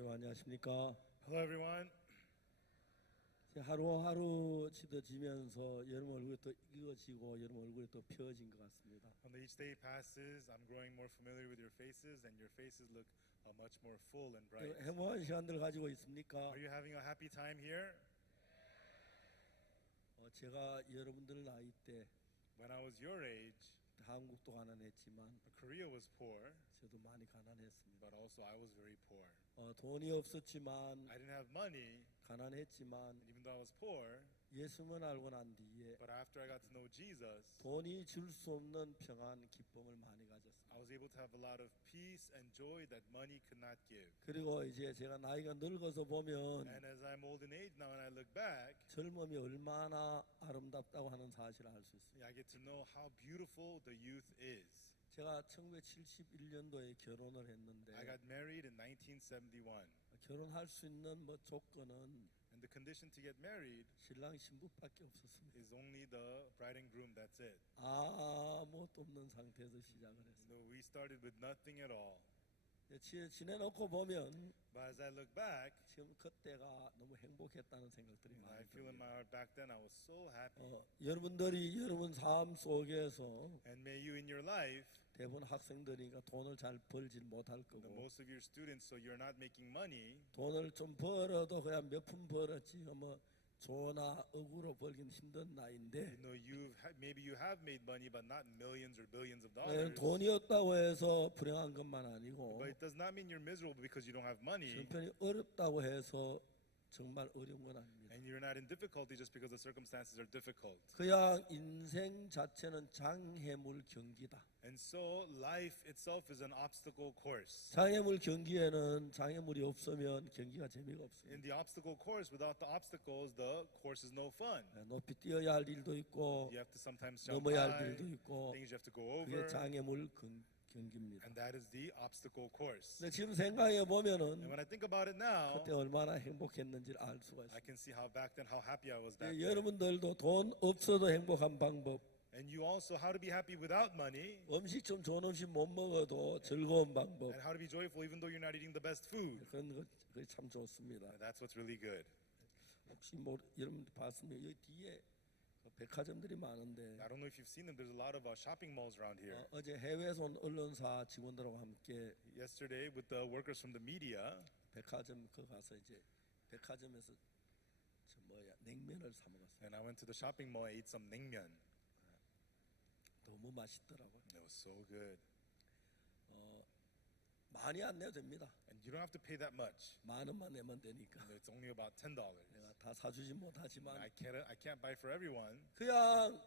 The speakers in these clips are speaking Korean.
여러분 안녕하십니까? Hello, everyone. 하루하루 지면서 여러분 얼굴이 또 익어지고 여러분 얼굴이 또 펴진 것 같습니다. Each day passes, I'm growing more familiar with your faces, and your faces look much more full and bright. 행복한 시간들 가지고 있습니까? Are you having a happy time here? 제가 여러분들 나이 때 When I was your age, 한국도 가난했지만 Korea was poor, 저도 많이 가난했습니다. but also I was very poor. 돈이 없었지만 I didn't have money, 가난했지만 and even though I was poor, 예수만 알고 난 뒤에 but after I got to know Jesus, 돈이 줄 수 없는 평안, 기쁨을 많이 가졌습니다. I was able to have a lot of peace and joy that money could not give. 그리고 이제 제가 나이가 늙어서 보면 And as I'm old in age now and I look back, 젊음이 얼마나 아름답다고 하는 사실을 알 수 있습니다. I get to know how beautiful the youth is. 제가 1971년도에 결혼을 I 했는데 got married in 1971. 결혼할 수 있는 조건은 And the condition to get married 신랑 신부밖에 없었습니다. is only the bride and groom, that's it. 아무것도 없는 상태에서 시작을 했어요. So we started with nothing at all. 지내놓고 보면 But as I look back, 지금 그때가 너무 행복했다는 생각들이 I 많이 feel in 듭니다. my heart back then I was so happy. 여러분들이 여러분 삶 속에서 And may you in your life, 대부분 학생들이니까 돈을 잘 벌질 못할 the 거고 most of your students, so you're not making money, 돈을 좀 벌어도 그냥 몇 푼 벌었지 뭐 조나 억으로 벌긴 힘든 나이인데 maybe you have made money, but not millions or billions of 네, dollars. 돈이 없다고 해서 불행한 것만 아니고 But it does not mean you're miserable because you don't have money, 형편이 어렵다고 해서 정말 어려운 건 아닙니다. and you're not in difficulty just because the circumstances are difficult. 그냥 인생 자체는 장애물 경기다. And so life itself is an obstacle course. 장애물 경기에는 장애물이 없으면 경기가 재미가 없습니다. In the obstacle course, without the obstacles, the course is no fun. 높이 뛰어야 할 일도 있고 You have to sometimes jump 넘어야 할 high, 일도 있고 things you have to go 그게 over, 장애물 경기입니다. and that is the obstacle course. 근데 지금 생각해 And 보면은 when I think about it now, 그때 얼마나 행복했는지를 알 수가 있습니다. I can see how back then, how happy I was back then. 여러분들도 돈 없어도 행복한 방법, And you also, how to be happy without money, 음식 좀 좋은 음식 못 먹어도 즐거운 방법, and how to be joyful even though you're not eating the best food. 그게 참 좋습니다. And that's what's really good. 혹시 여러분 봤으면 여기 뒤에 백화점들이 많은데 I don't know if you've seen them. There's a lot of shopping malls around here. 어제 해외에서 온 언론사 직원들하고 함께 Yesterday, with the workers from the media, 백화점 가서 이제 백화점에서 냉면을 사 먹었어요. and I went to the shopping mall, I ate some naengmyeon. 너무 맛있더라고요. It was so good. 많이 안 내도 됩니다. And you don't have to pay that much. 만 원만 내면 되니까. It's only about $10. 내가 다 사주지 못하지만 I can't buy for everyone. 그냥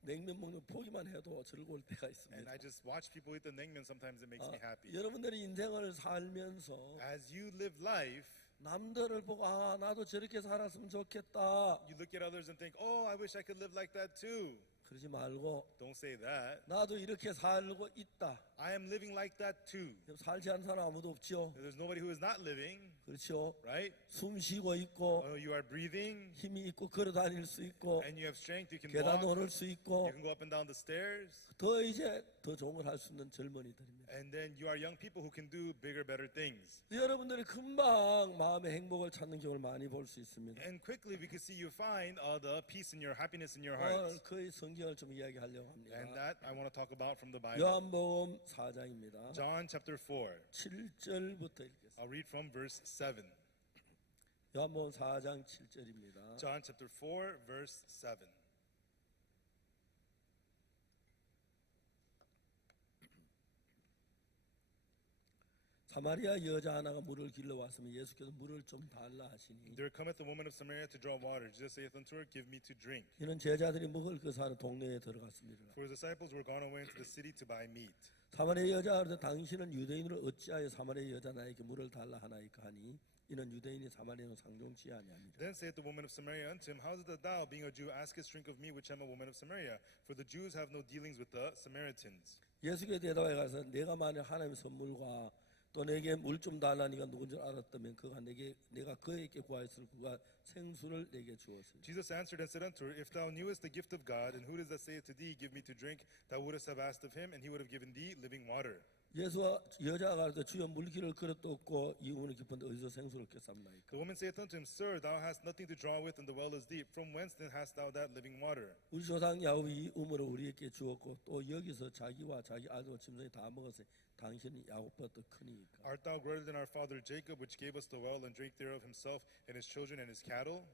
냉면 먹는 보기만 해도 즐거울 때가 And 있습니다. I just watch people eat the naengmyeon. Sometimes it makes me happy. 여러분들이 인생을 살면서 As you live life, 남들을 보고 나도 저렇게 살았으면 좋겠다. you look at others and think, oh, I wish I could live like that too. 그러지 말고 Don't say that. 나도 이렇게 살고 있다. I am living like that too. 살지 않는 사람 아무도 없죠. There's nobody who is not living, 그렇죠. right? 숨 쉬고 있고 Oh, you are breathing, 힘이 있고 걸어 다닐 수 있고 and you have strength. You can 계단 walk. 오를 수 있고 You can go up and down the stairs. 더 이제 더 좋은 걸 할 수 있는 젊은이들입니다. And then you are young people who can do bigger, better things. 여러분들이 금방 마음의 행복을 찾는 경우를 많이 볼 수 있습니다. And quickly we can see you find the peace in your happiness in your 오늘 heart. 거의 성경을 좀 이야기하려고 And 합니다. that I want to talk about from the Bible. 요한복음 4장입니다. John chapter 4. 7절부터 읽겠습니다. I'll read from verse 7. 요한복음 4장 7절입니다. John chapter 4 verse 7. 사마리아 여자 하나가 물을 길러 왔으면 예수께서 물을 좀 달라 하시니 There cometh a woman of Samaria to draw water. Jesus saith unto her, Give me to drink. 이는 제자들이 먹을 그 사는 동네에 들어갔습니다. For his disciples were gone away into the city to buy meat. 사마리아 여자가 그러되 당신은 유대인으로 어찌하여 사마리아 여자 나에게 물을 달라 하나이까 하니 이는 유대인이 사마리아는 상종치 아니함이라. Then saith the woman of Samaria unto him, How is it that thou, being a Jew, askest drink of me, which am a woman of Samaria? For the Jews have no dealings with the Samaritans. 예수께 대답하여 가서 내가 만일 하나님의 선물과 또 내게 물 좀 달라니가 누군 줄 알았다면 내가 그에게 구하였을 그가 생수를 내게 주었으니. Jesus answered and said unto her, If thou knewest the gift of God, and who does that say to thee, Give me to drink, thou wouldst have asked of him, and he would have given thee living water. 예수와 여자가 가르쳐 주여 물기를 그릇도 없고 이 우는 깊은데 어디서 생수를 깼습니까? The woman saith unto him, Sir, thou hast nothing to draw with, and the well is deep. From whence then hast thou that living water? 우리 조상 야곱이 이 우물을 우리에게 주었고 또 여기서 자기와 자기 아들과 짐승이 다 먹었으니 당신이 야곱보다 더 크니까. Art thou greater than our father Jacob, which gave us the well, and drank thereof himself, and his children, and his cattle?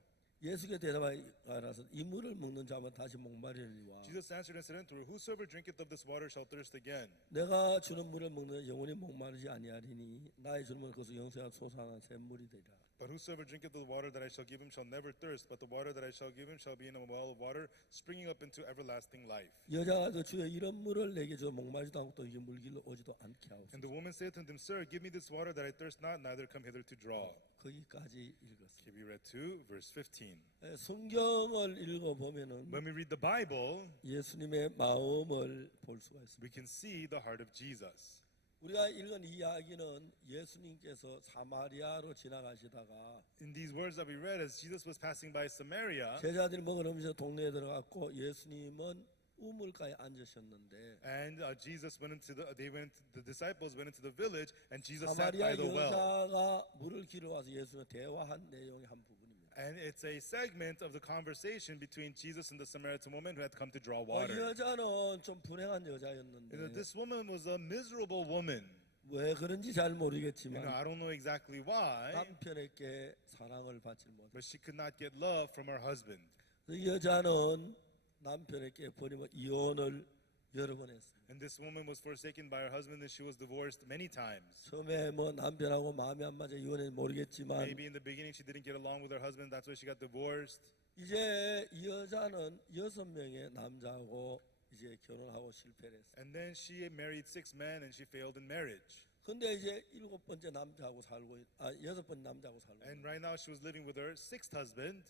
예수께 대답하여서 이 물을 먹는 자만 다시 목마르리니와 Jesus answered and said unto her, Whosoever drinketh of this water shall thirst again. 내가 주는 물을 먹는 영원히 목마르지 아니하리니 나의 주는 물은 그것은 영생한 소상한 샘물이 되리라. But whosoever drinketh the water that I shall give him shall never thirst, but the water that I shall give him shall be in a well of water, springing up into everlasting life. 여자가 또 주여 이런 물을 내게 줘 목마르지도 않고 또 이게 물길로 오지도 않게 하옵소서. And the woman saith unto him, Sir, give me this water that I thirst not, neither come hither to draw. 거기까지 읽었습니다. Okay, we read 2, verse 15. 성경을 읽어보면은 When we read the Bible, 예수님의 마음을 볼 수가 있습니다. we can see the heart of Jesus. 우리가 읽은 이 이야기는 예수님께서 사마리아로 지나가시다가 In these words that we read, as Jesus was passing by Samaria, 제자들이 먹을 음식 동네에 들어갔고 예수님은 우물가에 앉으셨는데 and Jesus went into the disciples went into the village, and Jesus sat 사마리아 by the well. 여자가 물을 길러 와서 예수님과 대화한 내용의 한 부분입니다. And it's a segment of the conversation between Jesus and the Samaritan woman who had come to draw 이 water. 여자는 좀 불행한 You know, 여자였는데 this woman was a miserable woman. 왜 그런지 잘 You know, 모르겠지만 I don't know exactly why, 남편에게 사랑을 받지 못했어요. but she could not get love from her husband. 이 여자는 남편에게 버리고 이혼을 여러 번 했어요. And this woman was forsaken by her husband, and she was divorced many times. 처음에 뭐 남편하고 마음이 안 맞아 이혼했는지 모르겠지만 Maybe in the beginning she didn't get along with her husband, that's why she got divorced. 이제 이 여자는 6명의 남자하고 이제 결혼하고 실패를 했어요. And then she married 6 men, and she failed in marriage. 근데 이제 7번째 남자하고 살고 6번째 남자하고 살고 And right now she was living with her 6th husband,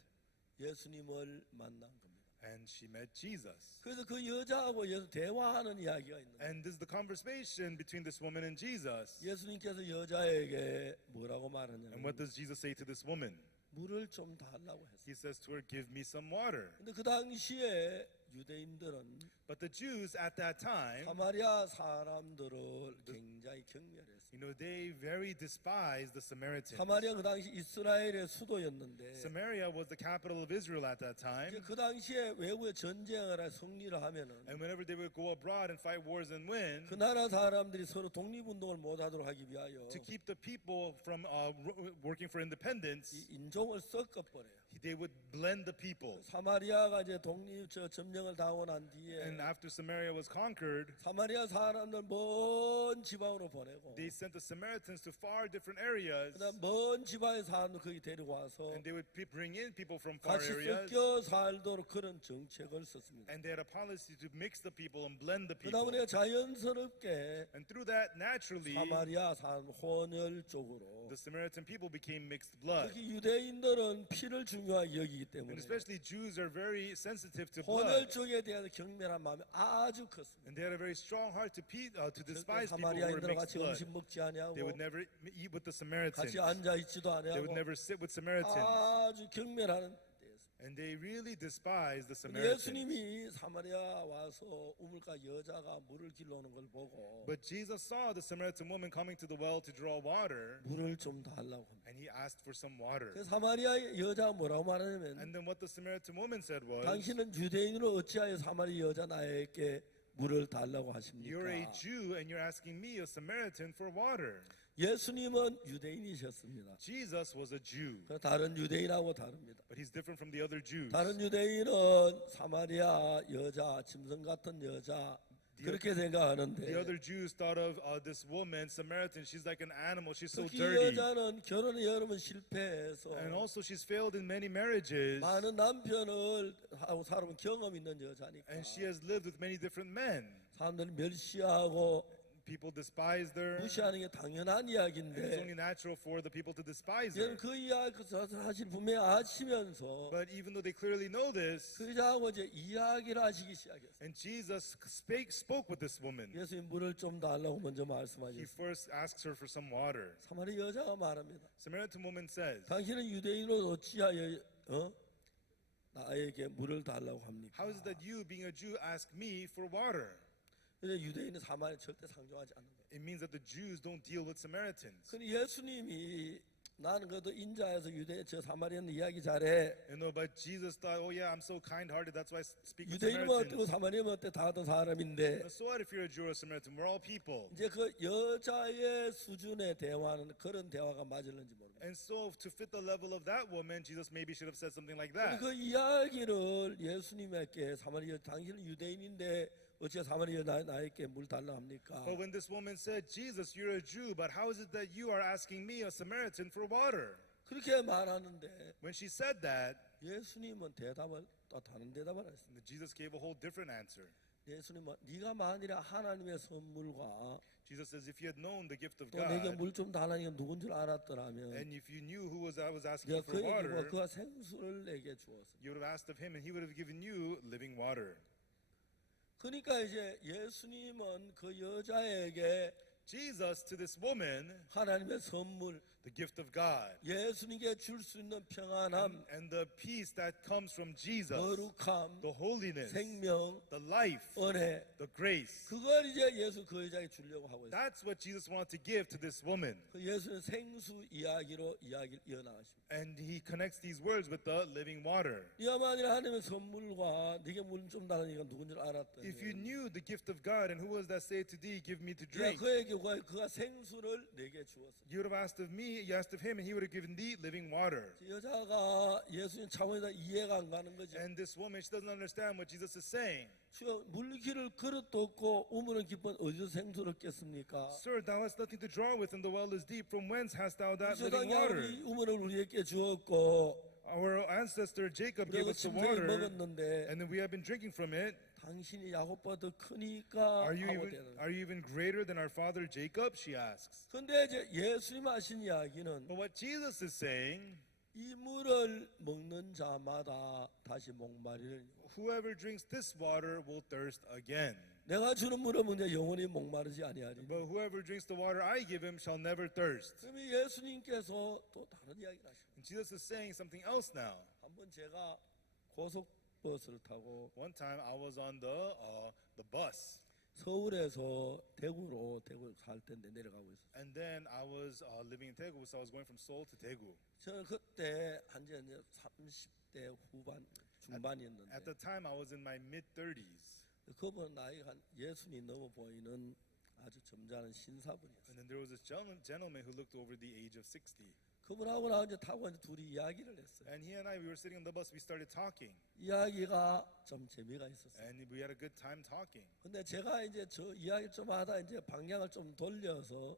예수님을 만난 겁니다. and she met Jesus. 그래서 그 여자하고 예수 대화하는 이야기가 있는데 And this is the conversation between this woman and Jesus. 예수님께서 여자에게 뭐라고 말하냐면 And what does Jesus say to this woman? 물을 좀 달라고 했어요. He says to her, Give me some water. 근데 그 당시에 유대인들은 But the Jews at that time, 사마리아 사람들을 굉장히 경멸했어요. you know, they very despised the Samaritans. 사마리아 그 당시 이스라엘의 수도였는데 Samaria was the capital of Israel at that 이제 time. 그 당시에 외국에 전쟁을 해 승리를 하면은 And whenever they would go abroad and fight wars and win, 그 나라 사람들이 서로 독립운동을 못하도록 하기 위하여 to keep the people from working for independence, 이 인종을 섞어버려요. they would blend the people. 사마리아가 이제 독립 점령을 당하고 난 뒤에 And after Samaria was conquered, 사마리아 사람들 먼 지방으로 보내고 they sent the Samaritans to far different areas, 그다음 먼 지방의 사람들 거기 데리고 와서 and they would bring in people from far 같이 areas, 섞여 살도록 그런 정책을 썼습니다. and they had a policy to mix the people and blend the 그다음 people. 우리가 자연스럽게 And through that, naturally, 사마리아 사람 혼혈적으로 the Samaritan people became mixed blood. 특히 유대인들은 피를 중요하게 여기기 And 때문에 especially Jews are very sensitive to blood. 혼혈족에 대한 경멸한 마음이 아주 컸습니다. And they had a very strong heart to despise people who were 사마리아인들 mixed 같이 blood. 음식 먹지 They 아니하고 would never eat with the Samaritans. 같이 앉아 있지도 They would 아니하고 never sit with Samaritans. 아주 경멸하는 때였습니다. And they really despised the 근데 Samaritans. 예수님이 사마리아 와서 우물가 여자가 물을 길러오는 걸 보고 But Jesus saw the Samaritan woman coming to the well to draw water, 물을 좀 달라고 합니다. and he asked for some water. 그 사마리아 여자가 뭐라고 말하냐면 And then what the Samaritan woman said was, 당신은 유대인으로 어찌하여 사마리아 여자 나에게 물을 달라고 You're a 하십니까? Jew and you're asking me, a Samaritan, for water. 예수님은 유대인이셨습니다. Jesus was a Jew, 그 다른 유대인하고 다릅니다. but he's different from the other Jews. 다른 유대인은 사마리아 여자, 짐승 같은 여자 그렇게 The 생각하는데 other Jews thought of this woman, Samaritan, she's like an animal, she's so 특히 dirty. 여자는 결혼에 여러 번 실패해서 And also she's failed in many marriages, 많은 남편을 하고 살아본 경험 있는 여자니까 and she has lived with many different men. 사람들이 멸시하고 people despised her. 무시하는 게 당연한 And it's 이야기인데 only natural for the people to despise 여러분 her. 그 이야기 사실 분명히 아시면서 But even though they clearly know this, 그 여자하고 이제 이야기를 하시기 시작했어요. and Jesus spoke with this woman. 예수님 물을 좀 달라고 먼저 He 말씀하셨어요. first asks her for some water. 사마리 여자가 말합니다. Samaritan woman says, 당신은 유대인으로 어찌하여 나에게 물을 달라고 합니까? how is it that you, being a Jew, ask me for water? 근데 유대인은 사마리 절대 상종하지 않는 거예요. It means that the Jews don't deal with Samaritans. 근데 예수님이 나는 그래도 인자에서 유대 저 사마리아는 이야기 잘해. But Jesus thought, oh yeah, I'm so kind-hearted, that's why I speak with 유대인은 어때고 Samaritans. 사마리아는 어때 다 같은 사람인데 So what if you're a Jew or a Samaritan? We're all people. 이제 그 여자의 수준의 대화는 그런 대화가 맞을는지 모릅니다. And so to fit the level of that woman, Jesus maybe should have said something like 근데 that. 그 이야기를 예수님에게 사마리아 당신은 유대인인데 어째 사마리아 나에게 물 달라 합니까? But when this woman said, Jesus, you're a Jew, but how is it that you are asking me, a Samaritan, for water? 그렇게 말하는데 When she said that, 예수님은 대답을 또 다른 대답을 했습니다. Jesus gave a whole different answer. 예수님은 네가 만일에 하나님의 선물과 Jesus says, if you had known the gift of 또 내게 God, 물 좀 달라니까 누군 줄 알았더라면 and if you knew who I was asking 내가 for 그에게 water, 그가 생수를 내게 주었습니다. you would have asked of him, and he would have given you living water. 그러니까 이제 예수님은 그 여자에게 Jesus, to this woman, 하나님의 선물, the gift of God, 예수님께 줄 수 있는 평안함, and the peace that comes from Jesus, 거룩함, the holiness, 생명, the life, 은혜, the grace. 그걸 이제 예수 그 여자에게 주려고 하고 있어요. That's what Jesus wanted to give to this woman. 그 예수는 생수 이야기로 이야기를 이어나가십니다. And he connects these words with the living water. 네가 만일 하나님의 선물과 네게 물 좀 달라니까 누군 줄 알았더니 If you knew the gift of God, and who was that say to thee, give me to 네가 drink? 그에게 그가 생수를 내게 주었습니다. You would have asked of me, you asked of him, and he would have given thee living water. 여자가 예수님 차원에다 이해가 안 가는 거죠. And this woman, she doesn't understand what Jesus is saying. 주여 물기를 그릇도 없고 우물은 깊은 어디서 생수를 깼습니까? Sir, thou hast nothing to draw with, and the well is deep. From whence hast thou that living 세상에 water? 우리 우물을 우리에게 주었고 Our ancestor Jacob gave 우리가 us the 짐승을 water, 먹었는데 and then we have been drinking from it. 당신이 야곱보다 더 크니까 Are you 하고 even, 되는. are you even greater than our father Jacob? She asks. 근데 이제 예수님 하신 이야기는 But what Jesus is saying, 이 물을 먹는 자마다 다시 목마리를. whoever drinks this water will thirst again. 내가 주는 물은 문제 영원히 목마르지 아니하리. But whoever drinks the water I give him shall never thirst. 그러면 예수님께서 또 다른 이야기를 하십니다. And Jesus is saying something else now. 한번 제가 고속버스를 타고 One time I was on the bus, 서울에서 대구 살 때인데 내려가고 있었어요. and then I was living in Daegu, so I was going from Seoul to Daegu. 저는 그때 이제 30대 후반 중반이었는데 At the time I was in my mid-30s, 그분 나이가 한 예순이 넘어 보이는 아주 점잖은 신사분이었어요. and then there was this gentleman who looked over the age of 60. 그분하고 나 이제 타고 이제 둘이 이야기를 했어요. And he and I, we were sitting on the bus, we started talking, 이야기가 좀 재미가 있었어요. and we had a good time talking. 근데 제가 이제 저 이야기 좀 하다 이제 방향을 좀 돌려서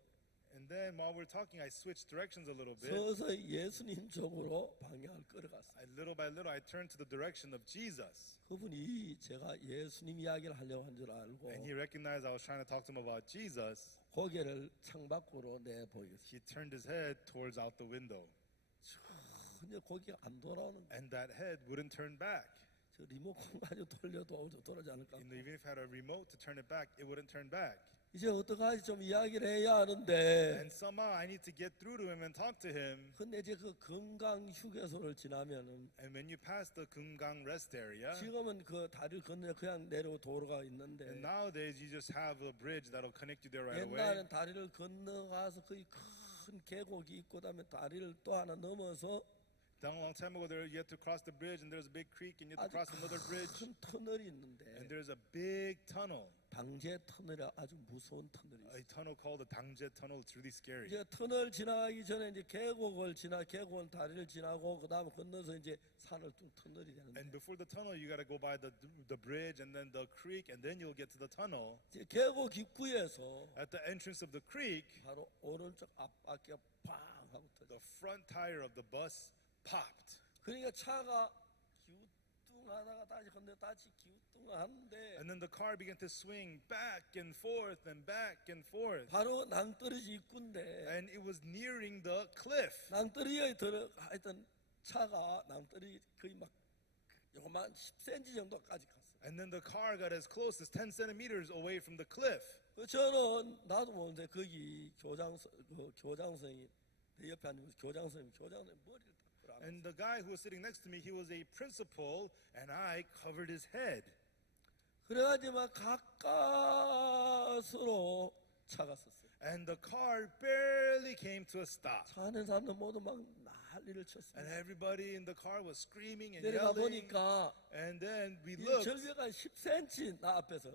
And then while we're talking, I switched directions a little bit. 서서히 예수님 쪽으로 방향을 끌어갔어요. Little by little, I turned to the direction of Jesus. 그분이 제가 예수님 이야기를 하려고 한 줄 알고 And he recognized I was trying to talk to him about Jesus. 고개를 창밖으로 내보이겠어요. He turned his head towards out the window. 근데 고개가 안 돌아오는 거예요. And that head wouldn't turn back. 저 리모컨 가지고 돌려도 돌아오지 않을까? Even if I had a remote to turn it back, it wouldn't turn back. 이제 어떡하지 좀 이야기를 해야 하는데 And somehow I need to get through to him and talk to him. 근데 이제 그 건강 휴게소를 지나면은 And when you pass the Kumgang rest area, 지금은 그 다리를 건너 그냥 내려 도로가 and 있는데 nowadays you just have a bridge that'll connect you there right away. 옛날엔 다리를 건너가서 거의 큰 계곡이 있고 그다음에 다리를 또 하나 넘어서 Down a long time ago, there you had to cross the bridge, and there's a big creek, and you have to 아주 cross another bridge, 큰 터널이 있는데 and there's a big tunnel, 방제 터널이 아주 무서운 터널이 있어요. a tunnel called the Dangje Tunnel. It's really scary. 이제 터널 지나가기 전에 이제 계곡을 다리를 지나고 그다음에 건너서 이제 산을 좀 터널이 되는데 And before the tunnel, you got to go by the bridge, and then the creek, and then you'll get to the tunnel. 이제 계곡 입구에서 At the entrance of the creek, 바로 오른쪽 앞바퀴가 팡 하고 터져. the front tire of the bus popped. 그러니까 차가 기우뚱하다가 다시 건너 다시 기우뚱하다가 하는데 And then the car began to swing back and forth and back and forth. 바로 낭떠러지 입구인데 And it was nearing the cliff. 낭떠러지에 하여튼 차가 낭떠러지 거의 막 요만 10cm 정도까지 갔어요. And then the car got as close as 10 centimeters away from the cliff. 저는 나도 모르는데 거기 교장선생이 내 옆에 앉은 교장선생님 머리를 딱 끌어 안았어요. And the guy who was sitting next to me, he was a principal, and I covered his head. 그래가지고 막 가까스로 차가 섰어요. And the car barely came to a stop. 차 안에 사람들 모두 막 난리를 And 쳤어요. everybody in the car was screaming and 내려가 yelling. 보니까 And then we 이 looked. 절벽 한 10cm 나 앞에서.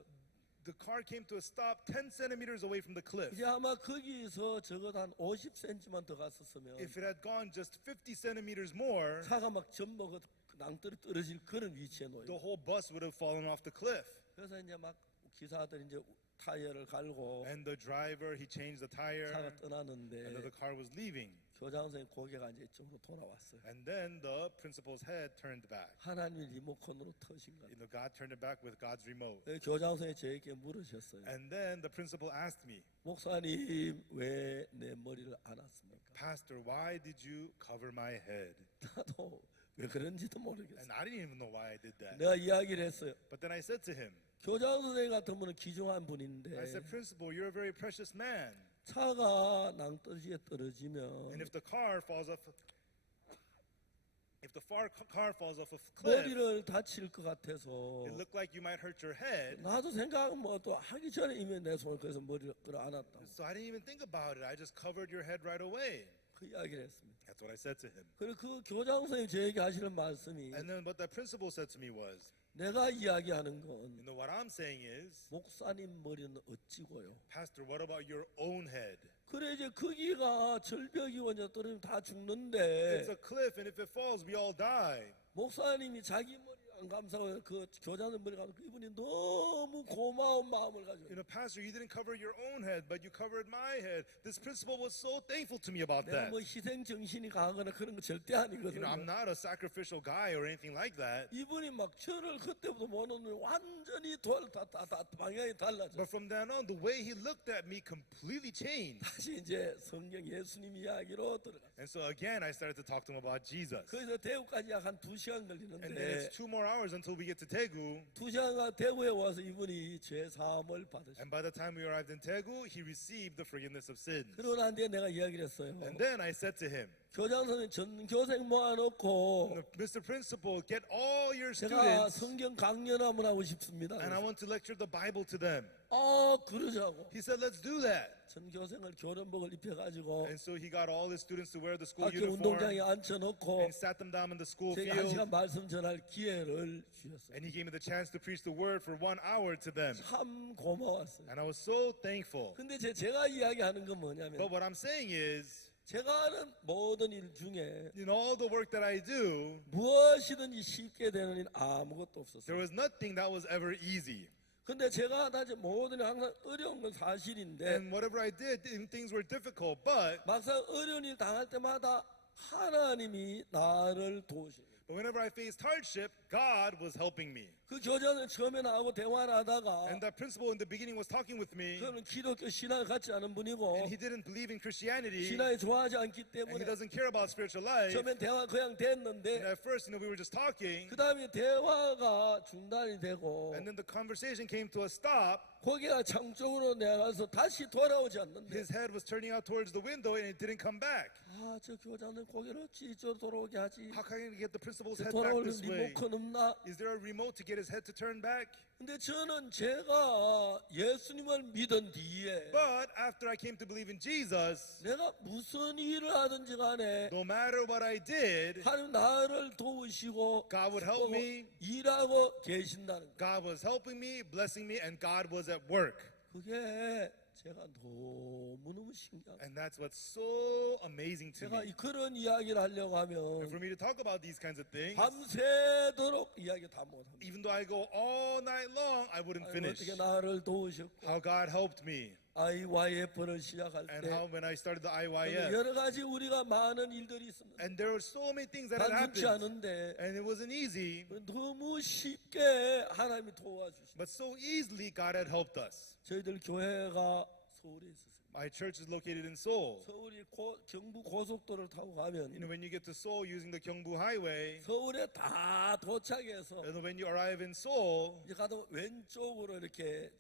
The car came to a stop 10 centimeters away from the cliff. 이제 아마 거기서 적어도 한 50cm만 더 갔었으면 If it had gone just 50 centimeters more, 차가 막 전부 그 낭떠러 떨어질 그런 위치에 놓여. the whole bus would have fallen off the cliff. 그래서 이제 막 기사들이 이제 타이어를 갈고 And the driver, he changed the tire, 차가 and then 떠나는데 the car was leaving. 교장선생 고개가 이제 이쪽으로 돌아왔어요. And then the principal's head turned back. 하나님이 리모컨으로 터신 거예요. God turned it back with God's remote. 교장선생이 저에게 물으셨어요. And then the principal asked me, 목사님 왜 내 머리를 안 왔습니까? Pastor, why did you cover my head? 나도 왜 그런지도 And 모르겠어요. I didn't even know why I did that. 내가 이야기를 했어요. But then I said to him, 교장선생 같은 분은 귀중한 분인데 I said, Principal, you're a very precious man. 차가 낭떠러지에 떨어지면 And if the car falls off, car falls off a cliff, 머리를 다칠 것 같아서 it looked like you might hurt your head. 나도 생각은 뭐 또 하기 전에 이미 내 손을 그래서 머리를 끌어 안았다. So I didn't even think about it. I just covered your head right away. 그 이야기를 했습니다. That's what I said to him. 그리고 그 교장선생이 저에게 하시는 말씀이 And then what that principal said to me was, 내가 이야기하는 you 건 know, what I'm saying is, 목사님 머리는 어찌고요. Pastor, what about your own head? 그래 이제 거기가 절벽이 원자 떨어지면 다 It's 죽는데 a cliff, and if it falls, we all die. 목사님이 자기 머리 안 감싸고 그 교장님 머리 감싸고 이분이 너무 고마운 마음을 가지고 You know, Pastor, you didn't cover your own head, but you covered my head. This principal was so thankful to me about 내가 that. 뭐 희생 정신이 강하거나 그런 거 절대 You 아니거든요. know, I'm not a sacrificial guy or anything like that. 이분이 막 저를 그때부터 보는 눈이 완전히 방향이 달라져. But from then on, the way he looked at me completely changed. 다시 이제 성경 예수님 이야기로 들어갔어요. And so again, I started to talk to him about Jesus. 거기서 대구까지 약 한 2시간 And then 걸리는데 it's 2 more hours until we get to Daegu. 2시간 대구에 와서 이분이 죄 사함을 받으셨어요. And by the time we arrived in Daegu, he received the forgiveness of sins. 그러고 난 뒤에 내가 이야기를 했어요. And then I said to him, 교장선생 전교생 모아놓고 Mr. Principal, get all your 제가 students, 성경 강연함을 하고 싶습니다. and I want to lecture the Bible to them. 그러자고 He said, let's do that. 전교생을 교련복을 입혀가지고 And so he got all his students to wear the school 학교 uniform 운동장에 앉혀놓고 and sat them down in the school 제가 1시간 field. 말씀 전할 기회를 주셨어요. And he gave me the chance to preach the word for 1 hour to them. 참 고마웠어요. And I was so thankful. 근데 제가 이야기하는 건 뭐냐면 But what I'm saying is, 제가 하는 모든 일 중에 in all the work that I do, 무엇이든지 쉽게 되는 일 아무것도 없었어요. there was nothing that was ever easy. 근데 제가 다 모든 일 항상 어려운 건 사실인데 And whatever I did, things were difficult. But 막상 어려운 일 당할 때마다 하나님이 나를 도우시는 거예요. whenever I faced hardship, God was helping me. 그 교장은 처음에 나하고 대화를 하다가 And that principal in the beginning was talking with me, 그는 기독교 신앙을 갖지 않은 분이고 and he didn't believe in Christianity, 신앙에 좋아하지 않기 and he 때문에 doesn't care about spiritual life. 처음엔 대화 그냥 And 됐는데 at first, we were just talking, 그 다음에 대화가 중단이 되고 and then the conversation came to a stop. 고개가 창쪽으로 내려가서 다시 돌아오지 않는데 His head was turning out towards the window, and it didn't come back. 저 교장은 고개를 어찌 이쪽으로 돌아오게 하지? How can I get the principal's head back 돌아올 this way? 리모컨 없나? Is there a remote to get his head to turn back? 근데 저는 제가 예수님을 믿은 뒤에 But after I came to believe in Jesus, 내가 무슨 일을 하든지 간에 no matter what I did, 하나님 나를 도우시고 God would help me. 일하고 계신다는 거. God was helping me, blessing me, and God was at work. 그게 제가 너무너무 신기하고 And that's what's so amazing to 제가 me. 그런 이야기를 하려고 And 하면 for me to talk about these kinds of things, 밤새도록 이야기 다 못합니다. even though I go all night long, I wouldn't finish. 어떻게 나를 도우셨고 How God helped me. IYF를 시작할 And 때 how when I started the IYF. 여러 가지 우리가 많은 일들이 있습니다. And there were so many things that had 단순치 happened. 않은데 And it wasn't easy. 너무 쉽게 하나님이 도와주시고 But so easily God had helped us. 저희들 교회가 서울에 있었습니다. My church is located in Seoul. 서울이 경부 고속도로를 타고 가면 You know, when you get to Seoul using the Gyeongbu Highway, 서울에 다 도착해서 and when you arrive in Seoul, 이제 가다 왼쪽으로 이렇게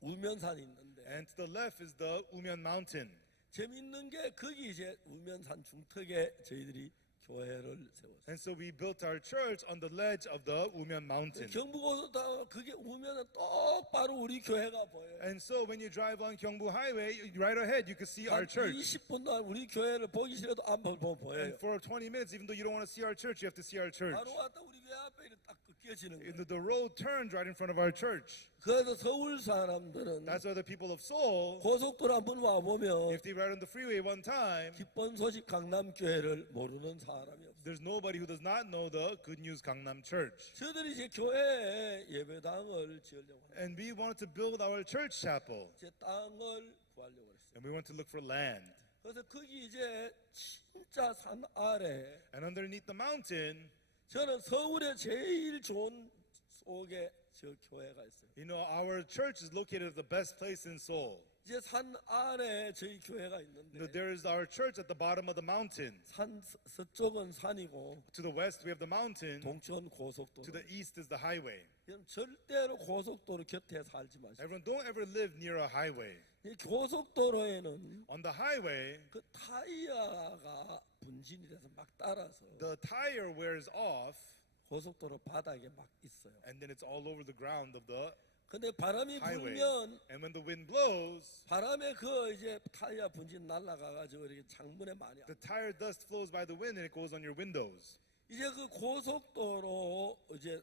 우면산이 있는데 and to the left is the Umyeon Mountain. 재밌는 게 거기 이제 우면산 중턱에 저희들이 교회를 세웠어요. And so we built our church on the ledge of the Umyeon Mountain. 경부고속도로 그게 우면은 똑바로 우리 교회가 보여요. And so when you drive on Gyeongbu Highway, right ahead you can see our 한 church. 20분 동안 우리 교회를 보기 싫어도 안 보면 보여요. And for 20 minutes, even though you don't want to see our church, you have to see our church. 바로 왔다 우리 교회 앞에 이렇게 딱 꺾여지는 거예요. The road turns right in front of our church. 그래서 서울 사람들은 That's why the people of Seoul, 고속도로 한번 와 보면 if they ride on the freeway one time, 기쁜 소식 강남교회를 모르는 사람이 없어요. there's nobody who does not know the Good News Gangnam Church. 저들이 이제 교회에 예배당을 지으려고 해요. And we wanted to build our church chapel. 제 땅을 구하려고 했어요. And we went to look for land. 그래서 거기 이제 진짜 산 아래 And underneath the mountain, 저는 서울에 제일 좋은 속에 저 교회가 있어요. you know, our church is located at the best place in Seoul. 이제 산 아래 저희 교회가 You know, 있는데 there is our church at the bottom of the mountain. 산 서쪽은 산이고 To the west, we have the mountain. 동쪽은 To 고속도로. the east is the highway. 여러분 절대로 고속도로 곁에 살지 마시고. Everyone, don't ever live near a highway. 이 고속도로에는 On the highway, 그 타이어가 분진이 돼서 막 따라서 the tire wears off, 고속도로 바닥에 막 있어요. and then it's all over the ground of the 근데 바람이 highway. 불면 And when the wind blows, 바람에 그 이제 타이어 분진 날아가가지고 이렇게 창문에 많이 안 the tire dust flows by the wind and it goes on your windows. 이제 그 고속도로 이제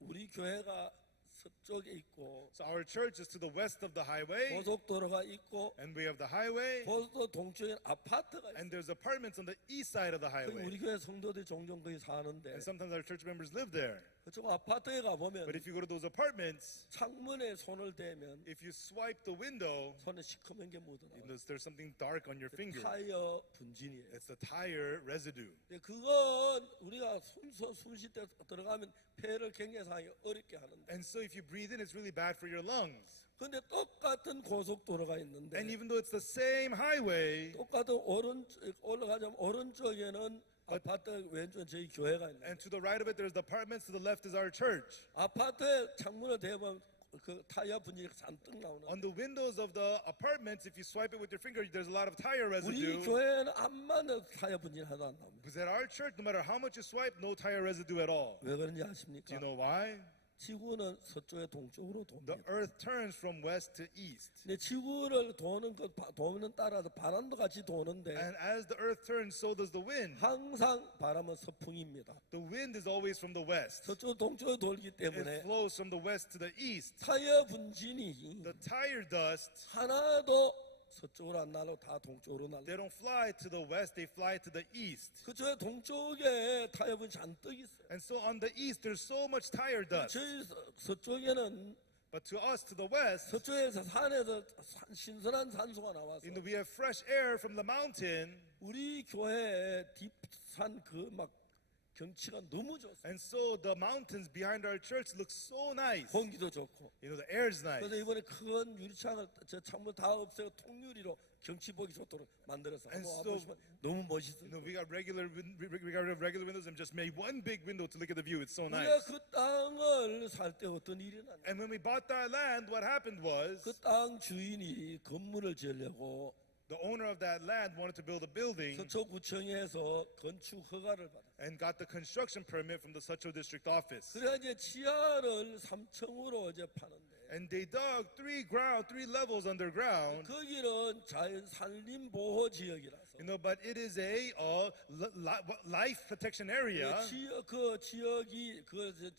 우리 교회가 서쪽에 있고 So our church is to the west of the highway, 고속도로가 있고 and we have the highway, 고속도로 동쪽에 아파트가 있어요. and there's apartments on the east side of the 거기 highway. 우리 교회 성도들이 종종 거기 사는데 And sometimes our church members live there. 그쪽 아파트에 가보면 But if you go to those apartments, 창문에 손을 대면 if you swipe the window, 손에 시커먼 게 you 묻어나와요. notice there's something dark on your finger. 타이어 분진이에요. It's the tire residue. 근데 그건 우리가 숨 쉴 때 들어가면 폐를 굉장히 상하기 어렵게 하는데 And so if you breathe in, it's really bad for your lungs. 근데 똑같은 고속도로가 있는데 And even though it's the same highway, 똑같은 올라가자면 오른쪽에는 아파트 왼쪽에 저희 교회가 있는데 and to the right of it, there's the apartments, to the left is our church. 아파트에 창문을 대면 그 타이어 분진이 잔뜩 나오는 On the windows of the apartments, if you swipe it with your finger, there's a lot of tire 우리 residue. 교회는 암만 해도 타이어 분진 하나도 안 나옵니다. Because at our church, no matter how much you swipe, no tire residue at all. 왜 그런지 Do 아십니까? you know why? 지구는 서쪽에 동쪽으로 The 돕니다. earth turns from west to east. 근데 지구를 도는 따라서 바람도 같이 도는데 And as the earth turns, so does the wind. 항상 바람은 서풍입니다. The wind is always from the west. 서쪽 동쪽에 돌기 It 때문에 flows from the west to the east. 타이어 분진이 The tire dust, 하나도 서쪽으로 안 날고 다 동쪽으로 날고 they don't fly to the west, they fly to the east. 그쪽에 동쪽에 타이어 분이 잔뜩 있어요. And so on the east, there's so much tire dust. 저희 서쪽에는 But to us, to the west, 서쪽에서 산에서 신선한 산소가 나와서 you know, we have fresh air from the mountain. 우리 교회 뒷산 그 막 경치가 너무 좋습니다. And so the mountains behind our church look so nice. 공기도 좋고. You know, the air is nice. 그래서 이번에 큰 유리창을 저 창문 다 없애고 통유리로 경치 보기 좋도록 만들어서 And 한번 so- 와보시면 너무 You 멋있어요. know, we got regular windows and just made one big window to look at the view. It's so 우리가 nice. 그 땅을 살 때 어떤 일이 났냐? And when we bought that land, what happened was 그 땅 주인이 건물을 지으려고 the owner of that land wanted to build a building 서초구청에서 건축 허가를 받아. and got the construction permit from the Seocho district office. 그래 이제 지하를 3층으로 이제 파는데 And they dug three levels underground. 거기는 자연 산림 보호 지역이라서 You know, but it is a life protection area. 지역이 그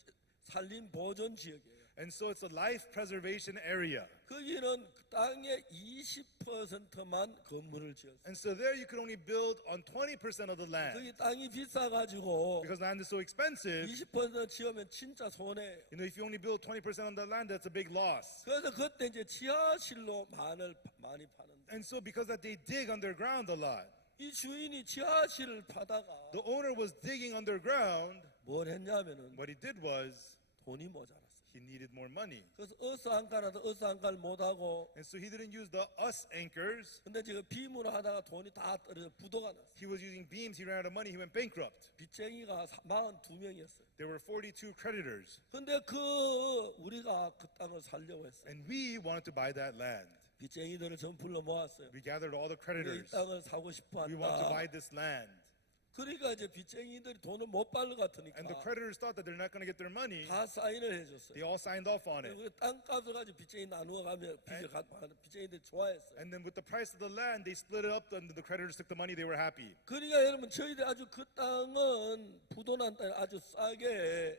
산림 보존 지역이에요. And so it's a life preservation area. 거기는 땅의 20%만 건물을 지었어요. And so there you could only build on 20% of the land. 거기 땅이 비싸가지고 Because land is so expensive, 20% 지으면 진짜 손해. you know, if you only build 20% on the land, that's a big loss. 그래서 그때 이제 지하실로 많이 파는데 And so because that they dig underground a lot, 이 주인이 지하실을 파다가 the owner was digging underground. 뭘 했냐면은 What he did was 돈이 모자랐어요. he needed more money. 그래서 어스 안가라도 어스 안가를 못하고 And so he didn't use the us anchors. 근데 지금 빔으로 하다가 돈이 다 떨어져 부도가 났어요. He was using beams. He ran out of money. He went bankrupt. 빚쟁이가 42명이었어요. There were 42 creditors. 근데 우리가 그 땅을 살려고 했어요. And we wanted to buy that land. 빚쟁이들을 전부 불러 모았어요. We gathered all the 우리 이 creditors. 땅을 사고 싶어 We want to 한다. buy this land. 그러니까 이제 빚쟁이들이 돈을 못 받을 것 같으니까 And the creditors thought that they're not going to get their money. 다 사인을 해줬어요. They all signed off on it. 우리 땅값을 가지고 빚쟁이 나누어 가면 빚쟁이들이 좋아했어요. And then with the price of the land, they split it up and the creditors took the money. They were happy. 그러니까 여러분 저희들 아주 그 땅은 부도난 땅 아주 싸게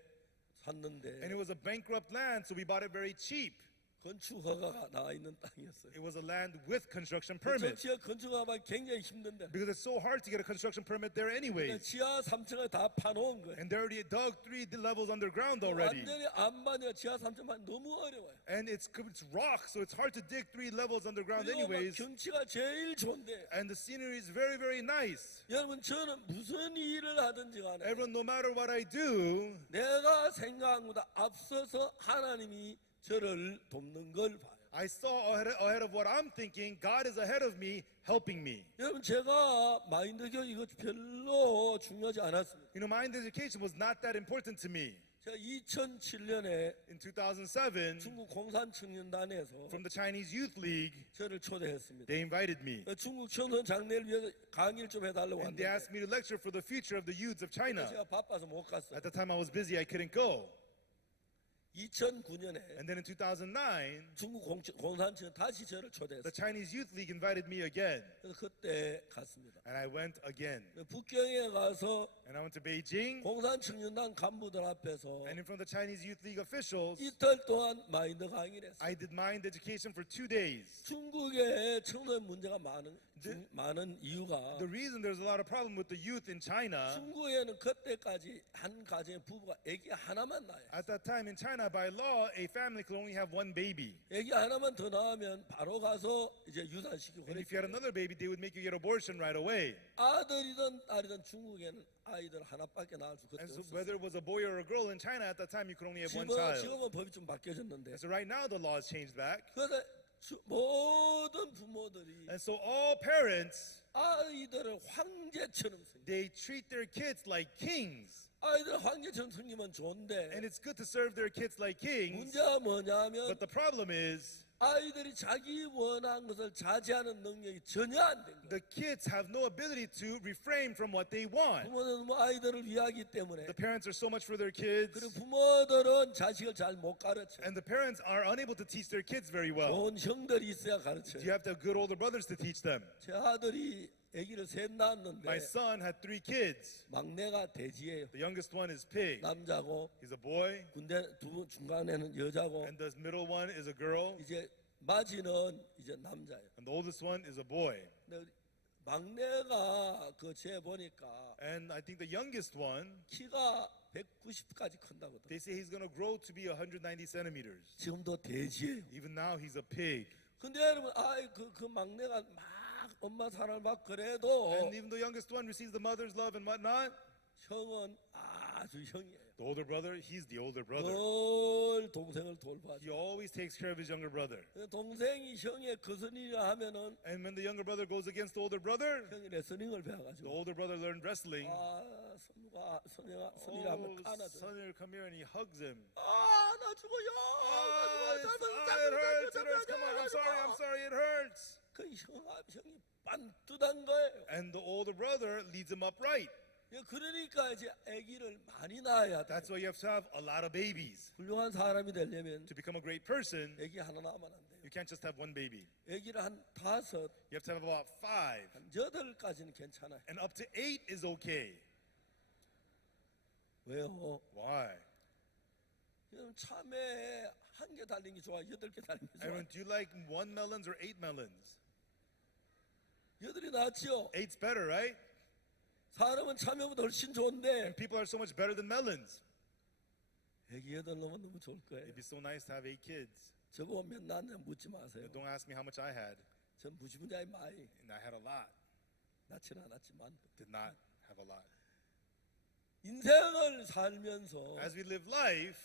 샀는데 And it was a bankrupt land, so we bought it very cheap. 건축 허가가 나와 있는 땅이었어요. It was a land with construction 저 permit. 지하 건축하면 굉장히 힘든데 Because it's so hard to get a construction permit there anyways. 지하 3층을 다 파놓은 거예요. And they already dug 3 levels underground already. 완전히 안 받으면 지하 3층만 너무 어려워요. And it's rock, so it's hard to dig 3 levels underground 그리고 막 anyways. 경치가 제일 좋은데 And the scenery is very, very nice. 여러분 저는 무슨 일을 하든지 간에 Everyone, no matter what I do, 내가 생각한 것보다 앞서서 하나님이 저를 돕는 걸 봐요. I saw ahead of what I'm thinking. God is ahead of me, helping me. 여러분 제가 마인드교 이거 별로 중요하지 않았습니다. You know, mind education was not that important to me. 제가 2007년에 In 2007, 중국 공산청년단에서 from the Chinese Youth League, 저를 초대했습니다. they invited me. 중국 청년 장래를 위해서 강의를 좀 해달라고 And they 왔는데 asked me to lecture for the future of the youths of China. 제가 바빠서 못 갔어요. At the time, I was busy. I couldn't go. 2009년에 And then in 2009, 중국 공산청 다시 저를 the 초대했어요. Chinese Youth League invited me again. 그래서 그때 갔습니다. And I went again. 북경에 가서 And I went to Beijing. 공산청년단 간부들 앞에서 And in front of the Chinese Youth League officials, 이틀 동안 마인드 강의를 했어요. I did mind education for 2 days. 중국에 청소년 문제가 많은 이유가 The reason there's a lot of problem with the youth in China, 중국에는 그때까지 한 가정의 부부가 아기 하나만 낳아요. at that time in China, by law, a family could only have 1 baby. 아기 하나만 더 낳으면 바로 가서 이제 유산시키고 And if you had 그랬어요. another baby, they would make you get abortion right away. 아들이든 딸이든 중국에는 아이들 하나밖에 낳을 수 그때 And so 없었어요. whether it was a boy or a girl in China, at that time, you could only have 1 child. 지금은 법이 좀 바뀌어졌는데 And so right now, the law has changed back. 그래서 모든 부모들이 And so all parents, 아이들을 황제처럼 생겨. they treat their kids like kings. 아이들 황제처럼 생기면 좋은데 And it's good to serve their kids like kings. 문제가 뭐냐면 But the problem is, 아이들이 자기 원하는 것을 자제하는 능력이 전혀 안 된 거예요. the kids have no ability to refrain from what they want. 부모는 뭐 아이들을 위하기 때문에 The parents are so much for their kids, 그리고 부모들은 자식을 잘 못 가르쳐. and the parents are unable to teach their kids very well. 좋은 형들이 있어야 가르쳐요. You have to have good older brothers to teach them. 제 아들이 아기를 셋 낳았는데 My son had 3 kids. 막내가 돼지예요. The youngest one is pig. 남자고 He's a boy, 군대 중간에는 여자고 and the middle one is a girl, 이제 마지는 이제 남자예요. and the oldest one is a boy. 근데 막내가 그 재 보니까 And I think the youngest one, 키가 190까지 큰다고. they say he's going to grow to be 190 centimeters. 지금도 돼지예요. Even now, he's a pig. 근데 여러분, 그 막내가 막 엄마 사랑을 막 그래도 And even the youngest one receives the mother's love and whatnot. 형은 아주 형이에요. The older brother, he's the older brother. 늘 동생을 He 돌봐줘. always takes care of his younger brother. 동생이 형의 거슬리라 하면은 And when the younger brother goes against the older brother, 형이 레슬링을 the 배워가지고 older brother learned wrestling. 선이가 Oh, 하면 안아줘. son will come here and he hugs him. 나 죽어요. It hurts, it hurts. Come on, I'm sorry, it hurts. 그 형이 반듯한 거예요. And the older brother leads him upright. 그러니까 이제 아기를 많이 낳아야 돼. That's why you have to have a lot of babies. 훌륭한 사람이 되려면 To become a great person, 아기 하나 낳으면 안 돼요. you can't just have 1 baby. 아기를 한 5, You have to have about 5. 한 8까지는 괜찮아요. And up to 8 is okay. 왜요? Why? 여러분 참에 한 개 달린 게 좋아? 8개 달린 게 좋아? Everyone, do you like 1 melons or 8 melons? 8이 낫지요. 8's better, right? 사람은 참여보다 훨씬 좋은데 And people are so much better than melons. 애기 8 넣으면 너무 좋을 거예요. It'd be so nice to have 8 kids. 저보고 몇 낳냐 묻지 마세요. Don't ask me how much I had. 전 무지무지하게 많이 And I had a lot. 낳지는 않았지만 Did not have a lot. 인생을 살면서 As we live life,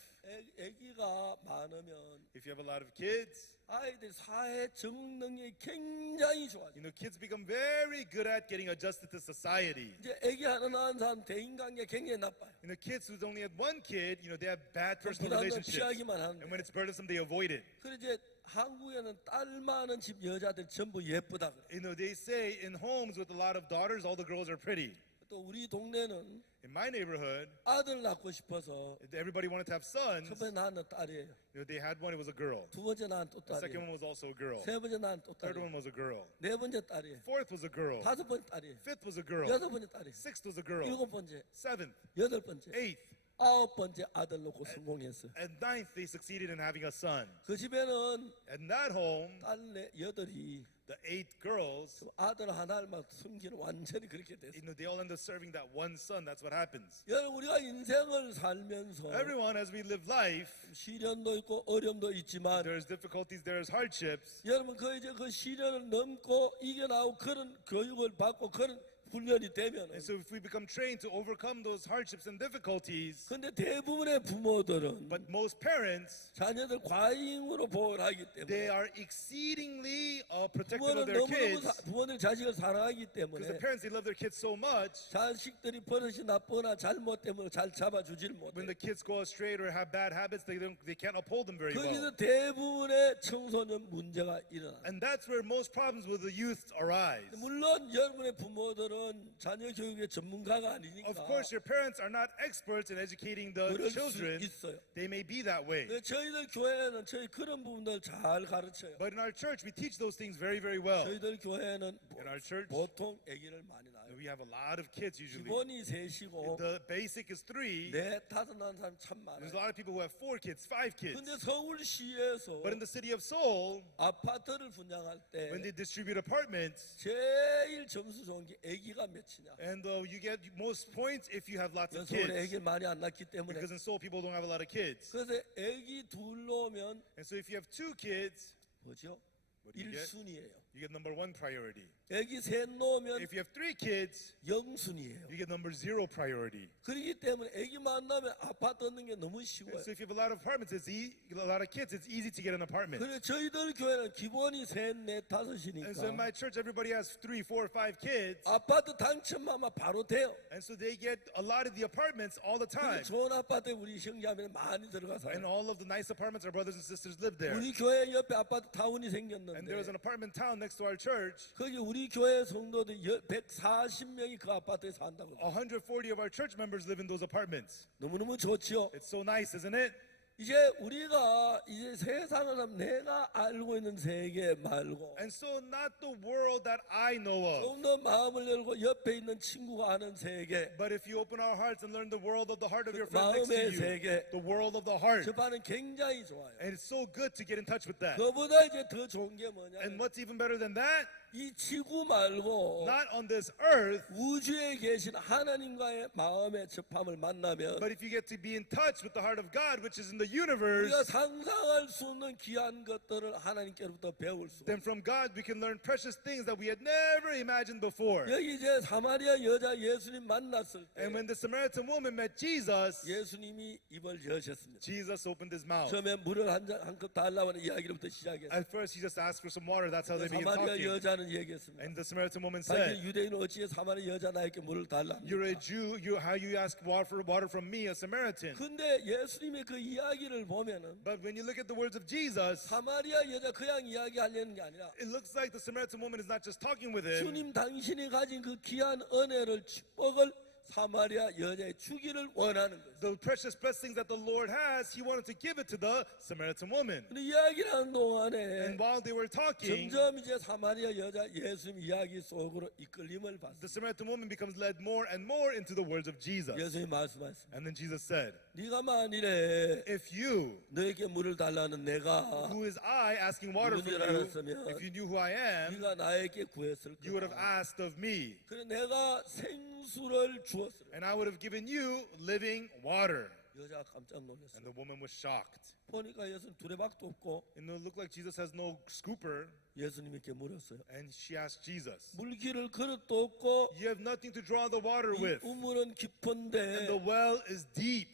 애기가 많으면 if you have a lot of kids, 아이들 사회 적응 능력이 굉장히 좋아져요. you know, kids become very good at getting adjusted to society. 이제 애기 하나 낳은 사람 대인관계 굉장히 나빠요. You know, kids who's only had 1 kid, you know, they have bad personal 비난을 relationships. 피하기만 And when 하는데 it's burdensome, they avoid it. 그래 이제 한국에는 딸 많은 집 여자들 전부 예쁘다 그래. You know, they say in homes with a lot of daughters, all the girls are pretty. 또 우리 동네는 In my neighborhood, 아들 낳고 싶어서 everybody wanted to have sons. 첫 번째 낳은 딸이에요. You know, they had one, it was a girl. 두 번째 낳은 또 The second 딸이에요. one was also a girl. 세 번째 낳은 또 Third 딸이에요. one was a girl. 네 번째 딸이에요. Fourth was a girl. 다섯 번째 딸이에요. Fifth was a girl. 여섯 번째 딸이에요. Sixth was a girl. 일곱 번째, Seventh, 여덟 번째, eighth, 아홉 번째 아들 놓고 성공했어요. and ninth, they succeeded in having a son. 그 집에는 And that home, 딸 여덟이 the 8 girls, 아들 하나만 숨기는 완전히 그렇게 됐어요. you know, they all end up serving that one son. That's what happens. 여러분 우리가 인생을 살면서 Everyone, as we live life, 시련도 있고 어려움도 있지만 there's difficulties, there's hardships. 여러분 그 이제 그 시련을 넘고 이겨나오고 그런 교육을 받고 그런 훈련이 되면 And so if we become trained to overcome those hardships and difficulties, 근데 대부분의 부모들은 but most parents, 자녀들 과잉으로 보호를 하기 they 때문에 are exceedingly protective of 부모는 their 너무너무 kids. 부모들 자식을 사랑하기 Because the 때문에 parents, they love their kids so much. 자식들이 버릇이 나쁘거나 잘못되면 잘 잡아주질 When 못해. the kids go astray or have bad habits, they can't uphold them very well. 거기서 대부분의 청소년 문제가 일어나. And that's where most problems with the youth arise. 물론 여러분의 부모들은 자녀 교육의 전문가가 아니니까 Of course, your parents are not experts in educating the 그럴 수 children. 있어요. They may be that way. 저희들 교회는 저희 그런 부분들 잘 가르쳐요. But in our church, we teach those things very, very well. 저희들 교회는 In our church, 보통 아기를 많이 낳아요. we have a lot of kids usually. 기본이 셋이고 The basic is 3. 넷 다섯 낳은 사람 참 There's a 많아요. lot of people who have 4 kids, 5 kids. 근데 서울시에서 But in the city of Seoul, 아파트를 분양할 때 when they distribute apartments, 제일 점수 좋은 게 아기가 몇이냐. and you get most points if you have lots of 서울에 kids. 아기를 많이 안 낳기 때문에 Because in Seoul, people don't have a lot of kids. 그래서 아기 둘로 오면 And so if you have 2 kids, 뭐죠? what do you get? 1순위예요. You get number 1 priority. 아기 셋 놓으면 If you have 3 kids, 0순위예요. you get number 0 priority. 그렇기 때문에 아기 만나면 아파트 얻는 게 너무 쉬워요. So if you have a lot of apartments, a lot of kids, it's easy to get an apartment. 그래 저희들 교회는 기본이 셋, 넷, And so in 다섯이니까 my church, everybody has 3, 4, 5 kids. 아파트 당첨하면 바로 돼요. And so they get a lot of the apartments all the 그래 time. 좋은 아파트에 우리 형제자매는 많이 들어가서 And all of the nice apartments, our brothers and sisters live there. 우리 교회 옆에 아파트 타운이 And there was an 생겼는데 apartment town next to our church. 거기 우리 교회 성도들 140명이 그 아파트에 산다고. 140 of our church members live in those apartments. 너무너무 좋지요. It's so nice, isn't it? 이제 우리가 이제 세상을 하면 내가 알고 있는 세계 말고 And so not the world that I know of. 좀 더 마음을 열고 옆에 있는 친구가 아는 세계, But if you open our hearts and learn the world of the heart of your friend next to 마음의 you, 세계, the world of the heart. 접하는 굉장히 좋아요. And it's so good to get in touch with that. 그보다 이제 더 좋은 게 And 뭐냐면 what's even better than that? 이 지구 말고 Not on this earth, 우주에 계신 하나님과의 마음의 접함을 만나면 but if you get to be in touch with the heart of God, which is in the universe, 우리가 상상할 수 없는 귀한 것들을 하나님께로부터 배울 수. then from God we can learn precious things that we had never imagined before. 여기 이제 사마리아 여자 예수님 만났을 때 And when the Samaritan woman met Jesus, 예수님이 입을 여셨습니다. Jesus opened his mouth. 처음에 물을 한컵 달라고 하는 이야기부터 시작했어요. At first, he just asked for some water. That's how they began 사마리아 talking. 여자는 얘기했습니다. And the Samaritan woman 자기 said, 유대인 어찌에 사마리아 여자 나에게 물을 달라 "You're a 합니까? Jew. How you ask water from me, a Samaritan?" 근데 예수님의 그 이야기를 보면은 But when you look at the words of Jesus, 사마리아 여자 그냥 이야기하려는 게 아니라 it looks like the Samaritan woman is not just talking with him, 주님 당신이 가진 그 귀한 은혜를 축복을 사마리아 여자의 주기를 원하는 거예요. The precious blessings that the Lord has, he wanted to give it to the Samaritan woman. 근데 이야기를 하는 동안에 And while they were talking, 점점 이제 사마리아 여자 예수님 이야기 속으로 이끌림을 the 받습니다. Samaritan woman becomes led more and more into the words of Jesus. 예수님 말씀하셨습니다. And then Jesus said, 네가 만일에 if you, 너에게 물을 달라는 내가 who is I asking water from you, if you knew who I am, 네가 나에게 구했을 you would have 거다. asked of me, 그래 내가 생수를 주었으리. and I would have given you living water. 여자가 깜짝 And 놀랐어요. the woman was shocked. 보니까 예수님 두레박도 없고 And it looked like Jesus has no scooper. 예수님께 물었어요. And she asked Jesus, 물기를 그릇도 없고 you have nothing to draw the water 이 with, 우물은 and 깊은데 the well is deep.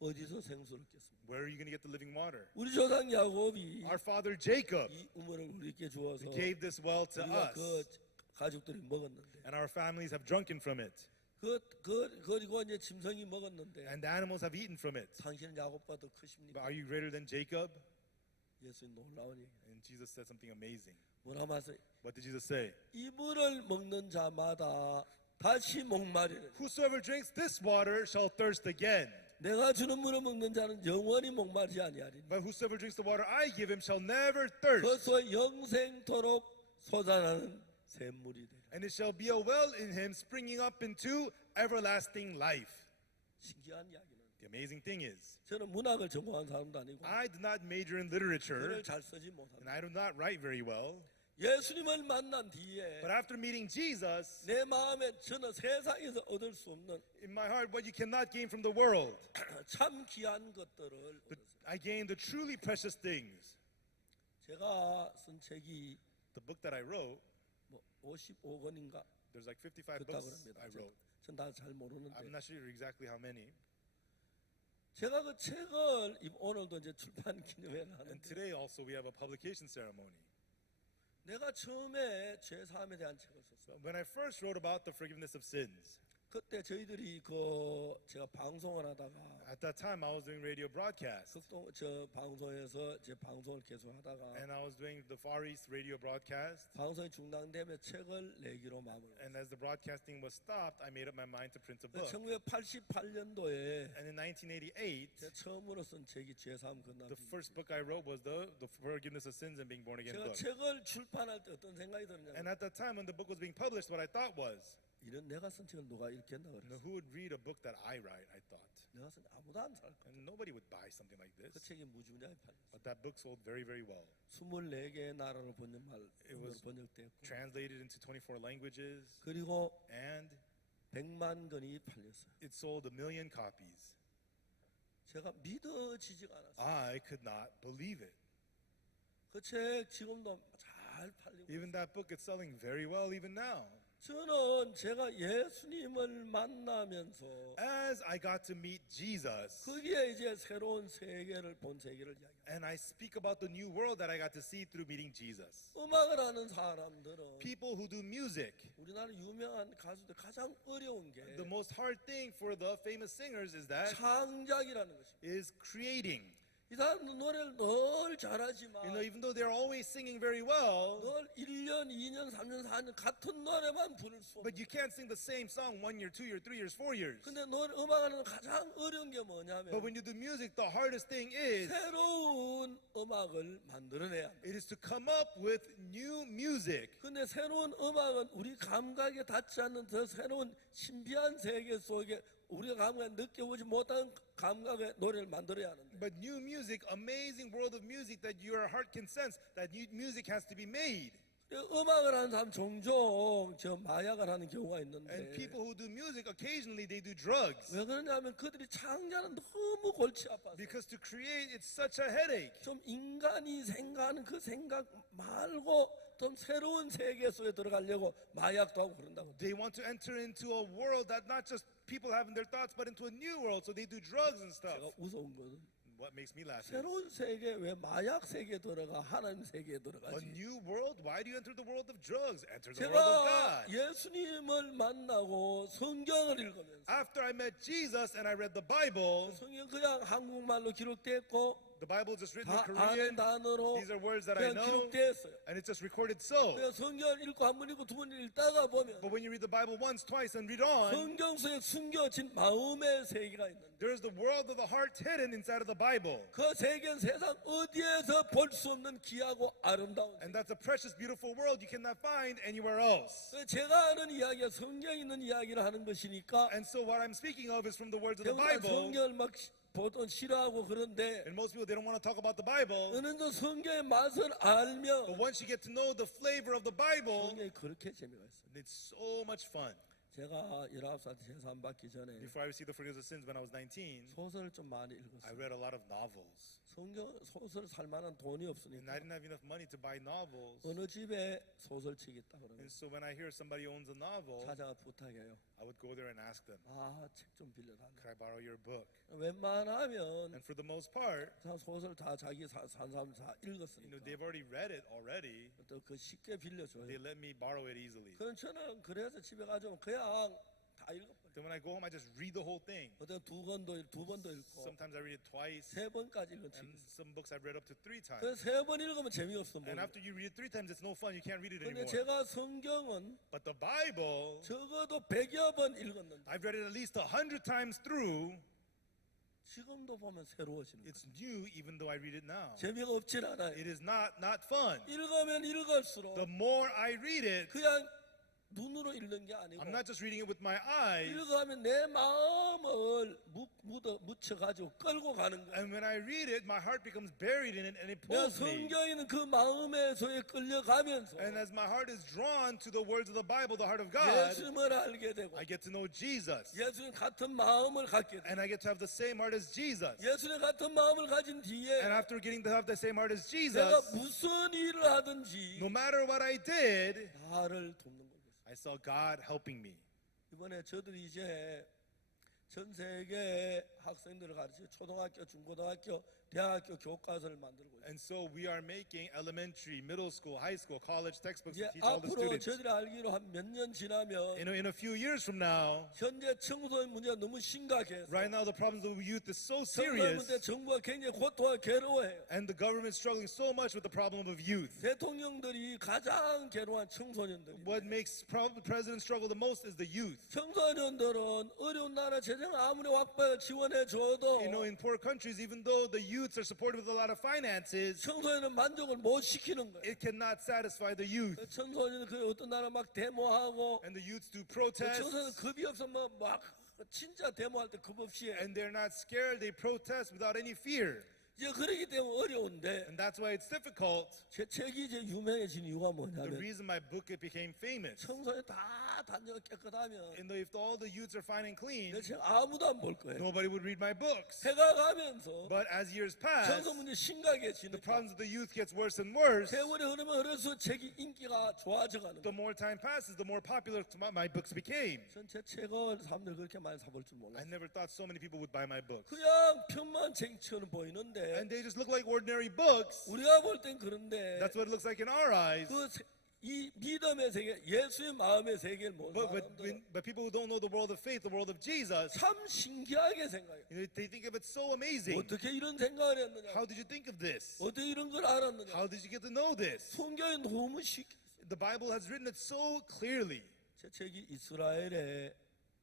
어디서 생수를 겠습니까? Where are you going to get the living water? 우리 조상 야곱이 Our father Jacob 이 우물을 우리에게 주어서 gave this well to 우리가 그 us, 가족들이 먹었는데 and our families have drunken from it, 그리고 이제 짐승이 먹었는데 and the animals have eaten from it. 당신은 야곱보다 더 But 크십니까? are you greater than Jacob? 예수님 놀라운 얘기. And Jesus said something amazing. 뭐라 말씀? What did Jesus say? 이 물을 먹는 자마다 다시 목마리는. Whosoever drinks this water shall thirst again. 내가 주는 물을 먹는 자는 영원히 목마르지 아니하리니. But whosoever drinks the water I give him shall never thirst. 그것은 영생토록 솟아나는 샘물이 되리라. And it shall be a well in him springing up into everlasting life. 신기한 이야기는 The amazing thing is, 저는 문학을 전공한 사람도 아니고 I did not major in literature, 글을 잘 쓰지 and 못합니다. I do not write very well. 예수님을 만난 뒤에 But after meeting Jesus, 내 마음에 저는 세상에서 얻을 수 없는 in my heart, what you cannot gain from the world, 참 귀한 것들을 얻었어요. I gained the truly precious things. 제가 쓴 책이 The book that I wrote, 뭐 55권인가 there's like 55 그렇다고 books 합니다. I wrote. 전 다 잘 모르는데 I'm not sure exactly how many. 제가 그 책을 오늘도 이제 출판 기념회를 And 하는데 today also we have a publication ceremony. 내가 처음에 죄 사함에 대한 책을 썼어요. When I first wrote about the forgiveness of sins, 그때 저희들이 제가 방송을 하다가 at that time I was doing radio broadcast, 저 방송에서 제 방송을 계속 하다가 and I was doing the Far East radio broadcast. 방송이 중단되면 책을 내기로 마음을 And as the broadcasting was stopped, I made up my mind to print a book. 1988년도에 And in 1988, 제가 처음으로 쓴 책이 죄사함 건너기. the first book I wrote was the forgiveness of sins and being born again 제가 book. 책을 출판할 때 어떤 생각이 들었냐면 And at that time when the book was being published, what I thought was, 이런 내가 쓴 책을 누가 읽겠나 now, 그랬어. who would read a book that I write, I thought. 내가 쓴 아무도 안 살 거야. And nobody would buy something like 그 this. 책이 무지무지하게 팔렸어. But that book sold very, very well. 24개의 나라로 번역됐고 Translated into 24 languages, 그리고 and 100만 권이 팔렸어요. it sold 1 million copies. 제가 믿어지지가 않았어요. I could not believe it. 그 책 지금도 잘 팔리고 Even that book is selling very well even now. 저는 제가 예수님을 만나면서 As I got to meet Jesus, 거기에 이제 새로운 세계를 본 세계를 이야기해요. and I speak about the new world that I got to see through meeting Jesus. 음악을 하는 사람들은 People who do music, 우리나라 유명한 가수들 가장 어려운 게 the most hard thing for the famous singers is that 창작이라는 것입니다. is creating. 이 사람들 노래를 늘 잘하지만 You know, even though they're always singing very well, 늘 1년, 2년, 3년, 4년 같은 노래만 부를 수 but 없어요. you can't sing the same song 1 year, 2 year, 3 years, 4 years. 근데 음악하는 가장 어려운 게 뭐냐면 But when you do music, the hardest thing is 새로운 음악을 만들어내야 합니다. it is to come up with new music. 근데 새로운 음악은 우리 감각에 닿지 않는 더 새로운 신비한 세계 속에 우리가 감각에 느껴보지 못한 감각의 노래를 만들어야 하는데 But new music, amazing world of music that your heart can sense, that new music has to be made. 음악을 하는 사람 종종 저 마약을 하는 경우가 And 있는데 people who do music, occasionally they do drugs. 왜 그러냐면 그들이 창자는 너무 골치 아파서 Because to create, it's such a headache. 좀 인간이 생각하는 그 생각 말고 좀 새로운 세계 속에 들어가려고 마약도 하고 그런다고. They want to enter into a world that not just people have in their thoughts, but into a new world. So they do drugs and stuff. 제가 무서운 것은 What makes me laugh is, 새로운 세계 왜 마약 세계에 들어가 하나님 세계에 a 들어가지? new world? Why do you enter the world of drugs? Enter the world of 제가 God. 예수님을 만나고 성경을 읽으면서 After I met Jesus and I read the Bible, 성경 그냥 한국말로 기록됐고 The Bible is just written in 다 Korean. 아는 단어로 These are words that I 그냥 know, 기록되었어요. and it's just recorded so. 그래서 성경을 읽고 한 번 읽고 두 번 읽다가 보면 But when you read the Bible once, twice, and read on, 성경 속에 숨겨진 마음의 세계가 있는데 there is the world of the heart hidden inside of the Bible. 그 세계는 세상 어디에서 볼 수 없는 귀하고 아름다운 세계. And that's a precious, beautiful world you cannot find anywhere else. 제가 아는 이야기가 성경에 있는 이야기를 하는 것이니까 And so what I'm speaking of is from the words of the 대부분 Bible. 성경을 막 보통 싫어하고 그런데 And most people, they don't want to talk about the Bible. 어느 정도 성경의 맛을 알면 But once you get to know the flavor of the Bible, 성경이 그렇게 재미가 있어요. it's so much fun. 제가 19살 때 제사함 받기 전에 Before I received the forgiveness of sins when I was 19, 소설을 좀 많이 I 읽었어요. read a lot of novels. 성경 소설 살 만한 돈이 And 없으니까 I didn't have enough money to buy novels. 어느 집에 소설책이 있다 그러면 And so when I hear somebody owns a novel, 찾아가 부탁해요. I would go there and ask them, 아, 책 좀 빌려달라. could I borrow your book? 웬만하면 And for the most part, 다 소설 다 자기 산 사람 다 읽었으니까 they've already read it already. 또 그 쉽게 빌려줘요. They let me borrow it easily. 그럼 저는 그래서 집에 가지고 그냥 다 읽어버려요. Then when I go home, I just read the whole thing. 어떤 두 번도 읽고 Sometimes I read it twice, 세 번까지 읽은 책이 and 있어요. some books I've read up to 3 times. 그래서 세 번 읽으면 재미없어. And after you read it 3 times, it's no fun. You can't read it 근데 anymore. 제가 성경은 But the Bible, 적어도 100여 번 읽었는데 I've read it at least 100 times through. 지금도 보면 새로워지는 거예요. It's new even though I read it now. 재미가 없진 않아요. It is not fun. 읽으면 읽을수록 The more I read it, 그냥 눈으로 읽는 게 아니고 I'm not just reading it with my eyes. 읽어가면 내 마음을 묻혀가지고 끌고 가는 거예요. And when I read it, my heart becomes buried in it and it 내가 pulls me. 성경에 있는 그 마음의 소에 끌려가면서 And as my heart is drawn to the words of the Bible, the heart of God, 예수님을 알게 되고 I get to know Jesus. 예수님 같은 마음을 갖게 되고 And I get to have the same heart as Jesus. 예수님 같은 마음을 가진 뒤에 And after getting to have the same heart as 내가 Jesus, 무슨 일을 하든지 no matter what I did, 나를 돕는 거겠어요. I saw God helping me. 이번에 저들이 이제 전 세계 학생들을 가르쳐 초등학교, 중고등학교, 대학교 교과서를 만들고 있어요. And so we are making elementary, middle school, high school, college textbooks 이제 to teach all the 앞으로 students. 저들이 알기로 한 몇 년 지나면 In a few years from now, 현재 청소년 문제가 너무 심각해서 right now the problems of youth is so 청소년 serious, 문제 정부가 굉장히 고통하고 괴로워해요. and the government is struggling so much with the problem of youth. 대통령들이 가장 괴로워한 청소년들이 What makes presidents struggle the most is the youth. 청소년들은 어려운 나라 재정 아무리 확보해 지원해 줘도 In poor countries, even though the youths are supported with a lot of finances, 청소년은 만족을 못 시키는 거예요. it cannot satisfy the youth. 청소년은 그 어떤 나라 막 데모하고 And the youths do 청소년 protests, 겁이 없으면 막 진짜 데모할 때 겁 없이 해. and they're not scared. They protest without any fear. 이제 그러기 때문에 어려운데 And that's why it's difficult. 제 책이 이제 유명해진 이유가 The 뭐냐면 reason my book became famous. 청소년 다 단정 깨끗하면 And if all the youths are fine and clean, 내 책 아무도 안 볼 거예요. nobody would read my books. 해가 가면서 But as years pass, 청소 문제 the 심각해지니까 problems of the youth gets worse and worse. 세월이 흐르면 흐를수록 책이 인기가 좋아져 가는 The 거예요. more time passes, the more popular my books became. 전제 책을 사람들 그렇게 많이 사볼 줄 I 몰랐어요. never thought so many people would buy my books. 그냥 편만쟁처럼 보이는데 And they just look like ordinary books. 우리가 볼 땐 그런데 That's what it looks like in our eyes. 이 믿음의 세계, 예수의 마음의 세계를 모르는 But people who don't know the world of faith, the world of Jesus, 참 신기하게 생각해요. they think of it so amazing. 어떻게 이런 생각을 했느냐? How did you think of this? 어떻게 이런 걸 알았느냐? How did you get to know this? 성경에 너무 쉽게. The Bible has written it so clearly. 제 책이 이스라엘에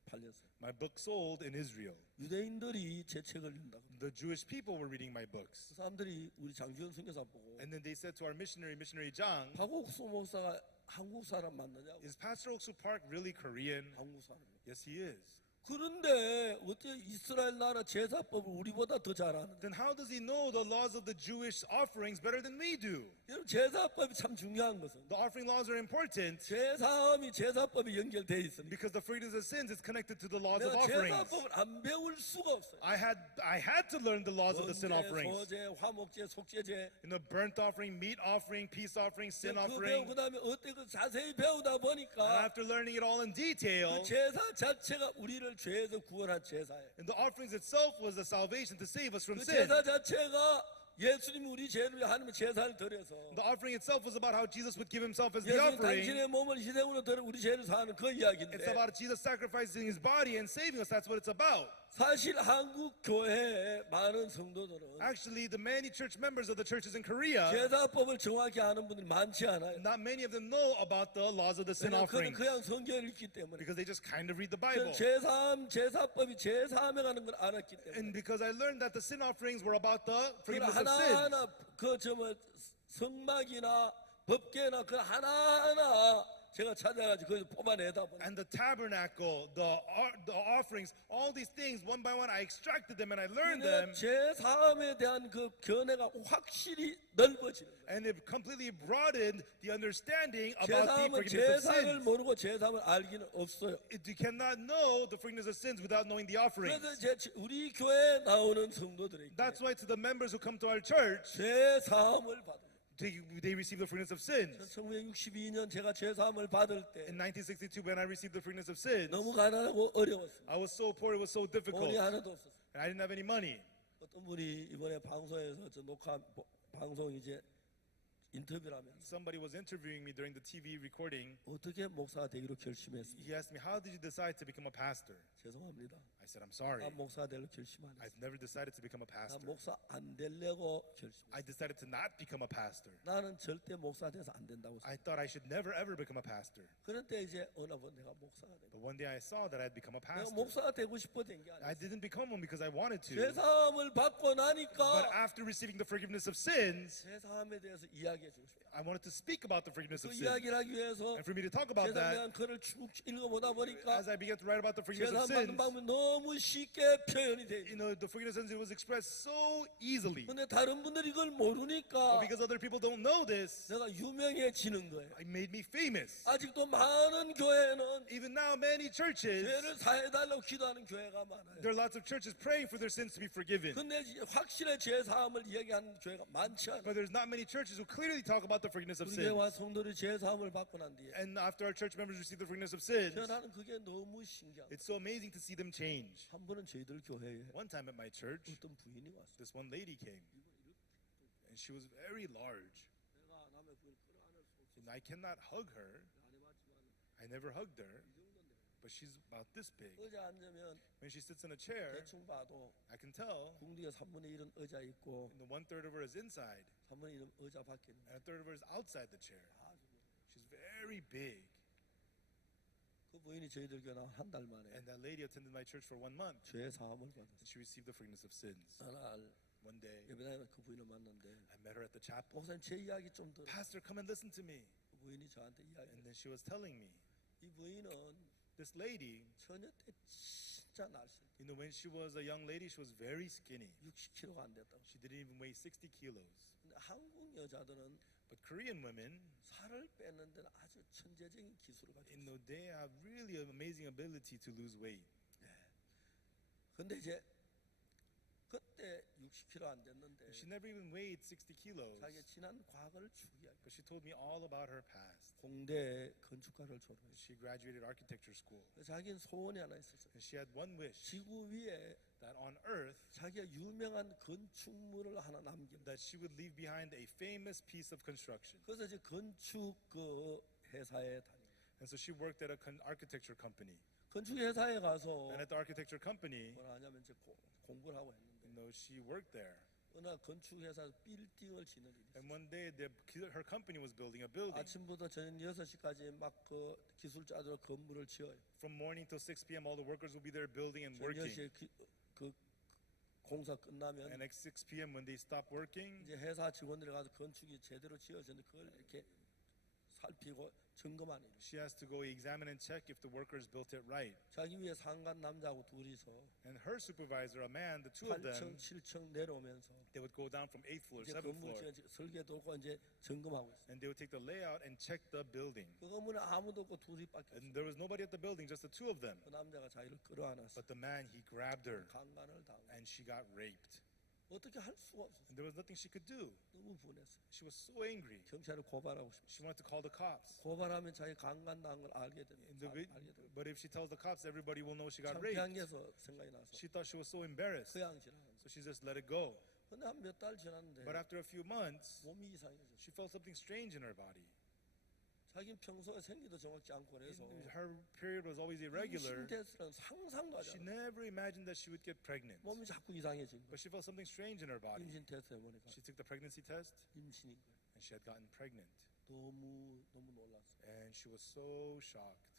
팔렸어요. My book sold in Israel. 유대인들이 제 책을 읽는다고. The Jewish people were reading my books. 그 사람들이 우리 장주현 선교사 보고 And then they said to our missionary Jang, 박옥수 목사가 한국 사람 맞느냐고. is Pastor Oksu Park really Korean? 한국 사람. Yes, he is. 그런데 어떻게 이스라엘 나라 제사법을 우리보다 더 잘 아는데? Then how does he know the laws of the Jewish offerings better than we do? 여러분 제사법이 참 중요한 것은 The offering laws are important 제사함이 제사법에 연결돼 있으니까 because the forgiveness of sins is connected to the laws of 내가 offerings. 제사법을 안 배울 수가 없어요. I had to learn the laws of the sin 번제, offerings. 소제, 화목제, 속죄제. Burnt offering, meat offering, peace offering, sin 그 offering. 배우고 그다음에 어떻게 그 자세히 배우다 And 보니까 after learning it all in detail, 그 제사 자체가 우리를 죄에서 구원한 제사예요. and the offerings itself was the salvation to save us from 그 sin. 제사 자체가 예수님이 우리 죄를 위해 하나님의 제사를 드려서 The offering itself was about how Jesus would give himself as the 예수님 offering. 당신의 몸을 희생으로 드려 우리 죄를 사하는 그 이야기인데 It's about Jesus sacrificing his body and saving us. That's what it's about. 사실 한국 교회의 많은 성도들은 Actually, the many church members of the churches in Korea, 제사법을 정확히 아는 분들이 많지 않아요. not many of them know about the laws of the sin 왜냐하면 그는 offerings 그냥 성경을 읽기 때문에. because they just kind of read the Bible. 제사법이 제사함에 가는 걸 알았기 때문에. And because I learned that the sin offerings were about the 그 forgiveness of sins. 하나하나 성막이나 법궤나 그 하나하나 제가 찾아가지고 거기서 뽑아내다 보니 And the tabernacle, the offerings, all these things, one by one, I extracted them and I learned them. 제사함에 대한 그 견해가 확실히 넓어지는 거예요. And it completely broadened the understanding about the 제사함은 forgiveness of 제사를 sins. 모르고 제사함을 알기는 없어요. You cannot know the forgiveness of sins without knowing the offerings. 그래서 우리 교회에 나오는 성도들에게 That's why to the members who come to our church, 제사함을 받은 they receive the forgiveness of sins. 1962년 제가 제사함을 받을 때 In 1962, when I received the forgiveness of sins, 너무 가난하고 어려웠어요. I was so poor, it was so difficult. 돈이 하나도 없었어요. And I didn't have any money. 어떤 분이 이번에 방송에서 저 방송 이제 인터뷰를 하면서 Somebody was interviewing me during the TV recording. 어떻게 목사가 되기로 결심했습니까? He asked me, how did you decide to become a pastor? 죄송합니다. I said, I'm sorry. 난 목사가 되기로 결심 안 I've 했어요. never decided to become a 난 pastor. 목사 안 되려고 결심했어요. I decided to not become a pastor. 나는 절대 목사 돼서 안 된다고 I 생각했어요. thought I should never ever become a pastor. 그런데 이제 어느 날 내가 목사가 되고 But one day I saw that I'd become a 내가 pastor. 목사가 되고 싶어 된 게 I 아니에요. didn't become one because I wanted to. 제사함을 받고 But 나니까 after receiving the forgiveness of sins, 제사함에 대해서 이야기해 주고 싶어요. I wanted to speak about the forgiveness 그 of sins. 이야기를 하기 위해서 And for me to talk about 제사에 that, 대한 글을 쭉 읽어보다 보니까 as I began to write about the forgiveness of 제사함 받는 sins, 방법이 너무 쉽게 표현이 돼 있어요. the forgiveness of sins was expressed so easily. 근데 다른 분들이 이걸 But 모르니까 because other people don't know this, 내가 유명해지는 거예요. it made me famous. 아직도 많은 교회는 Even now, many churches, 죄를 사해달라고 기도하는 교회가 많아요. there are lots of churches praying for their sins to be forgiven. 근데 확실히 죄사함을 이야기하는 교회가 많지 않아요. But there's not many churches who clearly talk about the forgiveness of 우리 sins. 교회와 성도들이 죄사함을 받고 난 뒤에 And after our church members receive the forgiveness of sins, 나는 그게 너무 신기하고 it's so amazing to see them change. 한 번은 저희들 교회에 One time at my church, 어떤 부인이 왔어요. this one lady came, and she was very large. 내가 남의 부인 끌어안을 수 없어 And I cannot hug her. 안 해봤지만 I never hugged her, 이 정도인데 but she's about this big. 의자 앉으면 When she sits in a chair, 대충 봐도 I can tell, 궁디에 3분의 1은 의자 있고 and the 1/3 of her is inside, 3분의 1은 의자 밖에 있는 and 1/3 of her is outside the chair. 아주 She's very big. 그 부인이 저희들 교회 한 달 만에 And that lady attended my church for 1 month. 죄사함을 And 받았어요. she received the forgiveness of sins. 하나 One day, 예배당에 그 부인을 만났는데 I met her at the chapel. 목사님 제 이야기 좀 들어. Pastor, come and listen to me. 그 부인이 저한테 이야기. And then she was telling me, 이 부인은 this lady, 처녀 때 진짜 날씬. when she was a young lady, she was very skinny. 60kg가 안 됐다고. She didn't even weigh 60 kilos. 근데 한국 여자들은 But Korean women, 살을 빼는 데는 아주 천재적인 기술을 가지고 있어요. they have really an amazing ability to lose weight. 근데 이제 그때 60kg 안 됐는데 She never even weighed 60 kilos. 자기 지난 과거를 쭉 이야기. But she told me all about her past. 공대 건축가를 졸업했어요. She graduated architecture school. 자기는 소원이 하나 있었어요. And she had one wish, 지구 위에 that on earth, 자기가 유명한 건축물을 하나 남긴다. that she would leave behind a famous piece of construction. 그래서 이제 건축 그 회사에 다니. And so she worked at an architecture company. 건축 회사에 가서 And at the architecture company, 뭘 하냐면 이제 공부를 하고 했는데 she worked there. 어느 날 건축 회사에서 빌딩을 짓는 일이 있어요. And one day, her company was building a building. 아침부터 저녁 6시까지 막 그 기술자들 건물을 지어요. From morning till 6 p.m., all the workers will be there building and 저녁 working. 6시에 그 공사 끝나면 And at 6 p.m., when they stop working, 이제 회사 직원들이 가서 건축이 제대로 지어졌는데 그걸 이렇게 살피고 점검하는 일이에요. she has to go examine and check if the workers built it right. 자기 위에 상관 남자하고 둘이서 And her supervisor, a man, the two of 8층, them, 7층 내려오면서 they would go down from 8th floor, 이제 7th 건물 floor, 설계 돌고 이제 점검하고 있어요. and they would take the layout and check the building. 그 건물에 아무도 없고 둘이밖에 없어요. And there was nobody at the building, just the two of them. 그 남자가 자기를 끌어안았어요. But the man, he grabbed her, 강간을 당하고 and she got raped. 어떻게 할 수가 없었어요. And there was nothing she could do. 너무 분했어요. She was so angry. 경찰을 고발하고 싶어요. She wanted to call the cops. 고발하면 자기 강간당한 걸 알게 됩니다. And 알게 돼요. but if she tells the cops, everybody will know she got 창피한 raped. 게서 생각이 나서 She thought she was so embarrassed. 그양질하는 So she just let it go. 근데 한 몇 달 지났는데 But after a few months, 몸이 이상해졌어요. she felt something strange in her body. 자기 평소에 생기도 정확지 않고 그래서 Her period was always irregular. 임신됐으란 상상도 하지 She 않아. never imagined that she would get pregnant. 몸이 자꾸 이상해진 거야. But she felt something strange in her body. 임신 테스트 해보니까 She took the pregnancy test 임신인 거야. and she had gotten pregnant. 너무 놀랐어. And she was so shocked.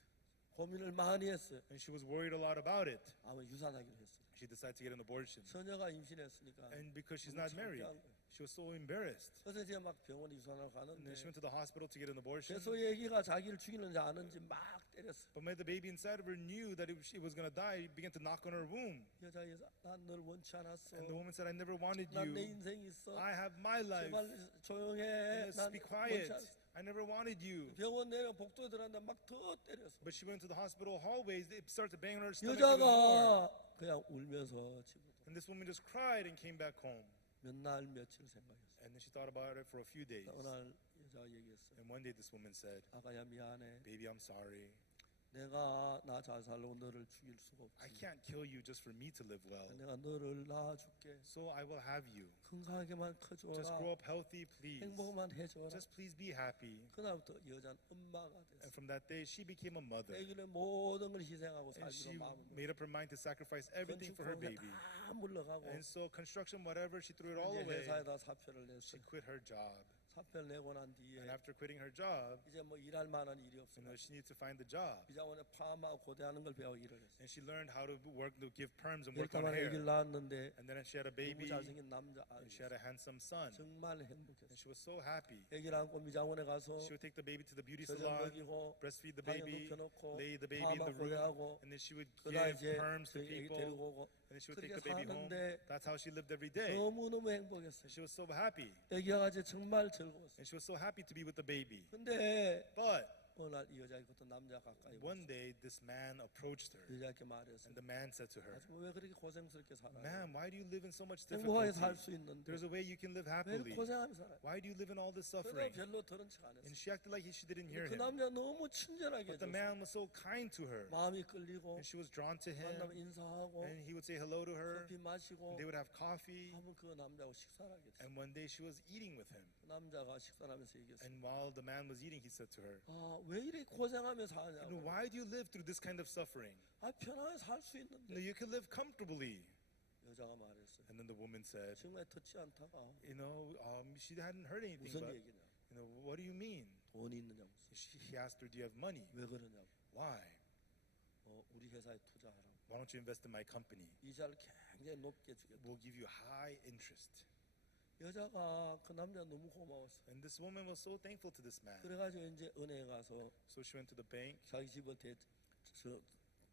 고민을 많이 했어요. And she was worried a lot about it. 아마 유산하기로 했어요. She decided to get an abortion. 처녀가 임신했으니까. And because she's 너무 not married, 창피한 거야. she was so embarrassed. 그래서 이제 막 병원에 유산하러 And 가는데 then she went to the hospital to get an abortion. 계속 애기가 자기를 죽이는지 아는지 막 때렸어. But when the baby inside of her knew that she was going to die, he began to knock on her womb. 여자 난 널 원치 않았어. And the woman said, I never wanted 난 내 you. 인생이 있어. I have my life. 제발 조용해. Let's 난 be 원치 quiet. 않았어. I never wanted you. 병원 내려 복도에 들어갔는데 막 더 때렸어. But she went to the hospital hallways. They started to bang on her stomach even more. 여자가 그냥 울면서 집으로 And this woman just cried and came back home. 몇 날 며칠 생각했어. And then she thought about it for a few days. 어느 날 여자가 얘기했어. And one day this woman said, 아가야 미안해. Baby, I'm sorry. 내가 나 잘 살려고 너를 죽일 수가 I 없지. can't kill you just for me to live well. 내가 너를 낳아줄게. So I will have you. 건강하게만 Just 커줘라. grow up healthy, please. 행복만 해줘라. Just please be happy. 그날부터 여자는 엄마가 And 됐어. from that day, she became a mother. 애기는 모든 걸 희생하고 And she 살기로 마음을 made up her mind to sacrifice everything for her baby. 다 물러가고 And so construction, whatever, she threw it all 이제 away. 회사에다 사표를 냈어. She quit her job. 사표를 내고 난 And 뒤에 after quitting her job, 이제 뭐 일할 만한 일이 없어. she needed to find the job. 비자원에 파마하고 고대하는 걸 배워 일을 했어. And she learned how to work, to give perms and work 그러니까 on 만에 hair. 애기를 낳았는데 And then she had a 너무 baby, 잘생긴 남자 and 아이 she had a handsome son. 정말 And 행복했어. she was so happy. 애기를 안고 미장원에 가서 She would take the baby to the beauty 젖을 salon, 먹이고 breastfeed the 방에 baby, 눕혀놓고 lay the baby in 파마 the room, 고대하고 and then she would 그러다 give 이제 perms to 애기 people, 데리고 오고 and then she would take 그렇게 the baby home. 사는데 That's how she lived every day. 너무너무 행복했어요. She was so happy. 애기가 이제 정말 즐거웠어요. And she was so happy to be with the baby. 근데 But 어느 날 이 여자가 어떤 남자 가까이 one day, this man approached her, 여자께 말했어. and the man said to her, 아줌마 왜 그렇게 고생스럽게 살아? Ma'am, why do you live in so much 행복하게 difficulty? 살 수 있는데 There's a way you can live 왜 happily. 고생하면서 살아? Why do you live in all this 그러다 suffering? 별로 들은 척 안 And 했어. she acted like she didn't hear 그 him. 남자 너무 친절하게 But 해줬어. the man was so kind to her. 마음이 끌리고 And she was drawn to 만나면 him. 인사하고 And he would say hello to her. 커피 마시고 They would have coffee. 하면 그 남자하고 식사를 하게 됐어. And one day she was eating with him. 그 남자가 식사를 하면서 얘기했어. And while the man was eating, he said to her, 왜 이렇게 고생하며 사냐고. why do you live through this kind of suffering? 편하게 살 수 있는데. You can live comfortably. 여자가 말했어. And then the woman said, 정말 듣지 않다가 she hadn't heard anything. 무슨 But, 얘기냐? what do you mean? 돈이 있느냐고. He asked her, do you have money? 왜 그러냐고. Why? 우리 회사에 투자하라고. Why don't you invest in my company? 이자를 굉장히 높게 주겠다. We'll give you high interest. 여자가 그 남자 너무 고마웠어. And this woman was so thankful to this man. 그래가지고 이제 은행에 가서 So she went to the bank, 자기 집을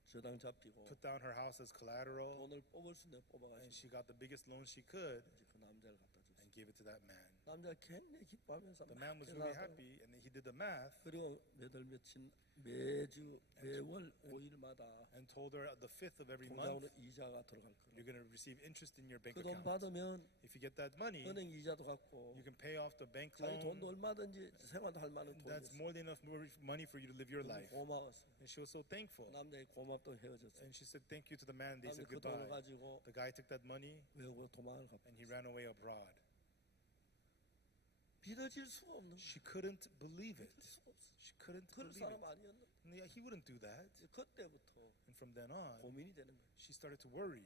저당 잡히고 put down her house as collateral, 돈을 뽑을 수 있는 and 뽑아가지고 she got the biggest loan she could 이제 그 남자를 갖다 줬어. and gave it to that man. 남자 굉장히 기뻐하면서 The 막 man was really 계산하더라고. happy, and he did the math 그리고 며칠 매월 5일마다 and told her the 5th of every 통장으로 month 이자가 들어갈 you're 거야. going to receive interest in your bank 그 돈 account. 받으면 If you get that money, 은행 이자도 갚고 you can pay off the bank 자기 돈도 loan. 얼마든지 생활도 할 만한 돈이 That's 있어. more than enough money for you to live your 너무 life. 고마웠어. And she was so thankful. 남자이 고맙다고 헤어졌어. And she said thank you to the man. They 남자 said 그 돈을 goodbye. 가지고 The guy took that money 외국으로 도망을 갔다. and he ran away abroad. 믿어질 수가 없는 거야. She couldn't believe it. 믿을 수가 없어. She couldn't 그럴 believe 사람 it. 아니었는데 And he wouldn't do that. 그때부터 And from then on, 고민이 되는 거야. she started to worry.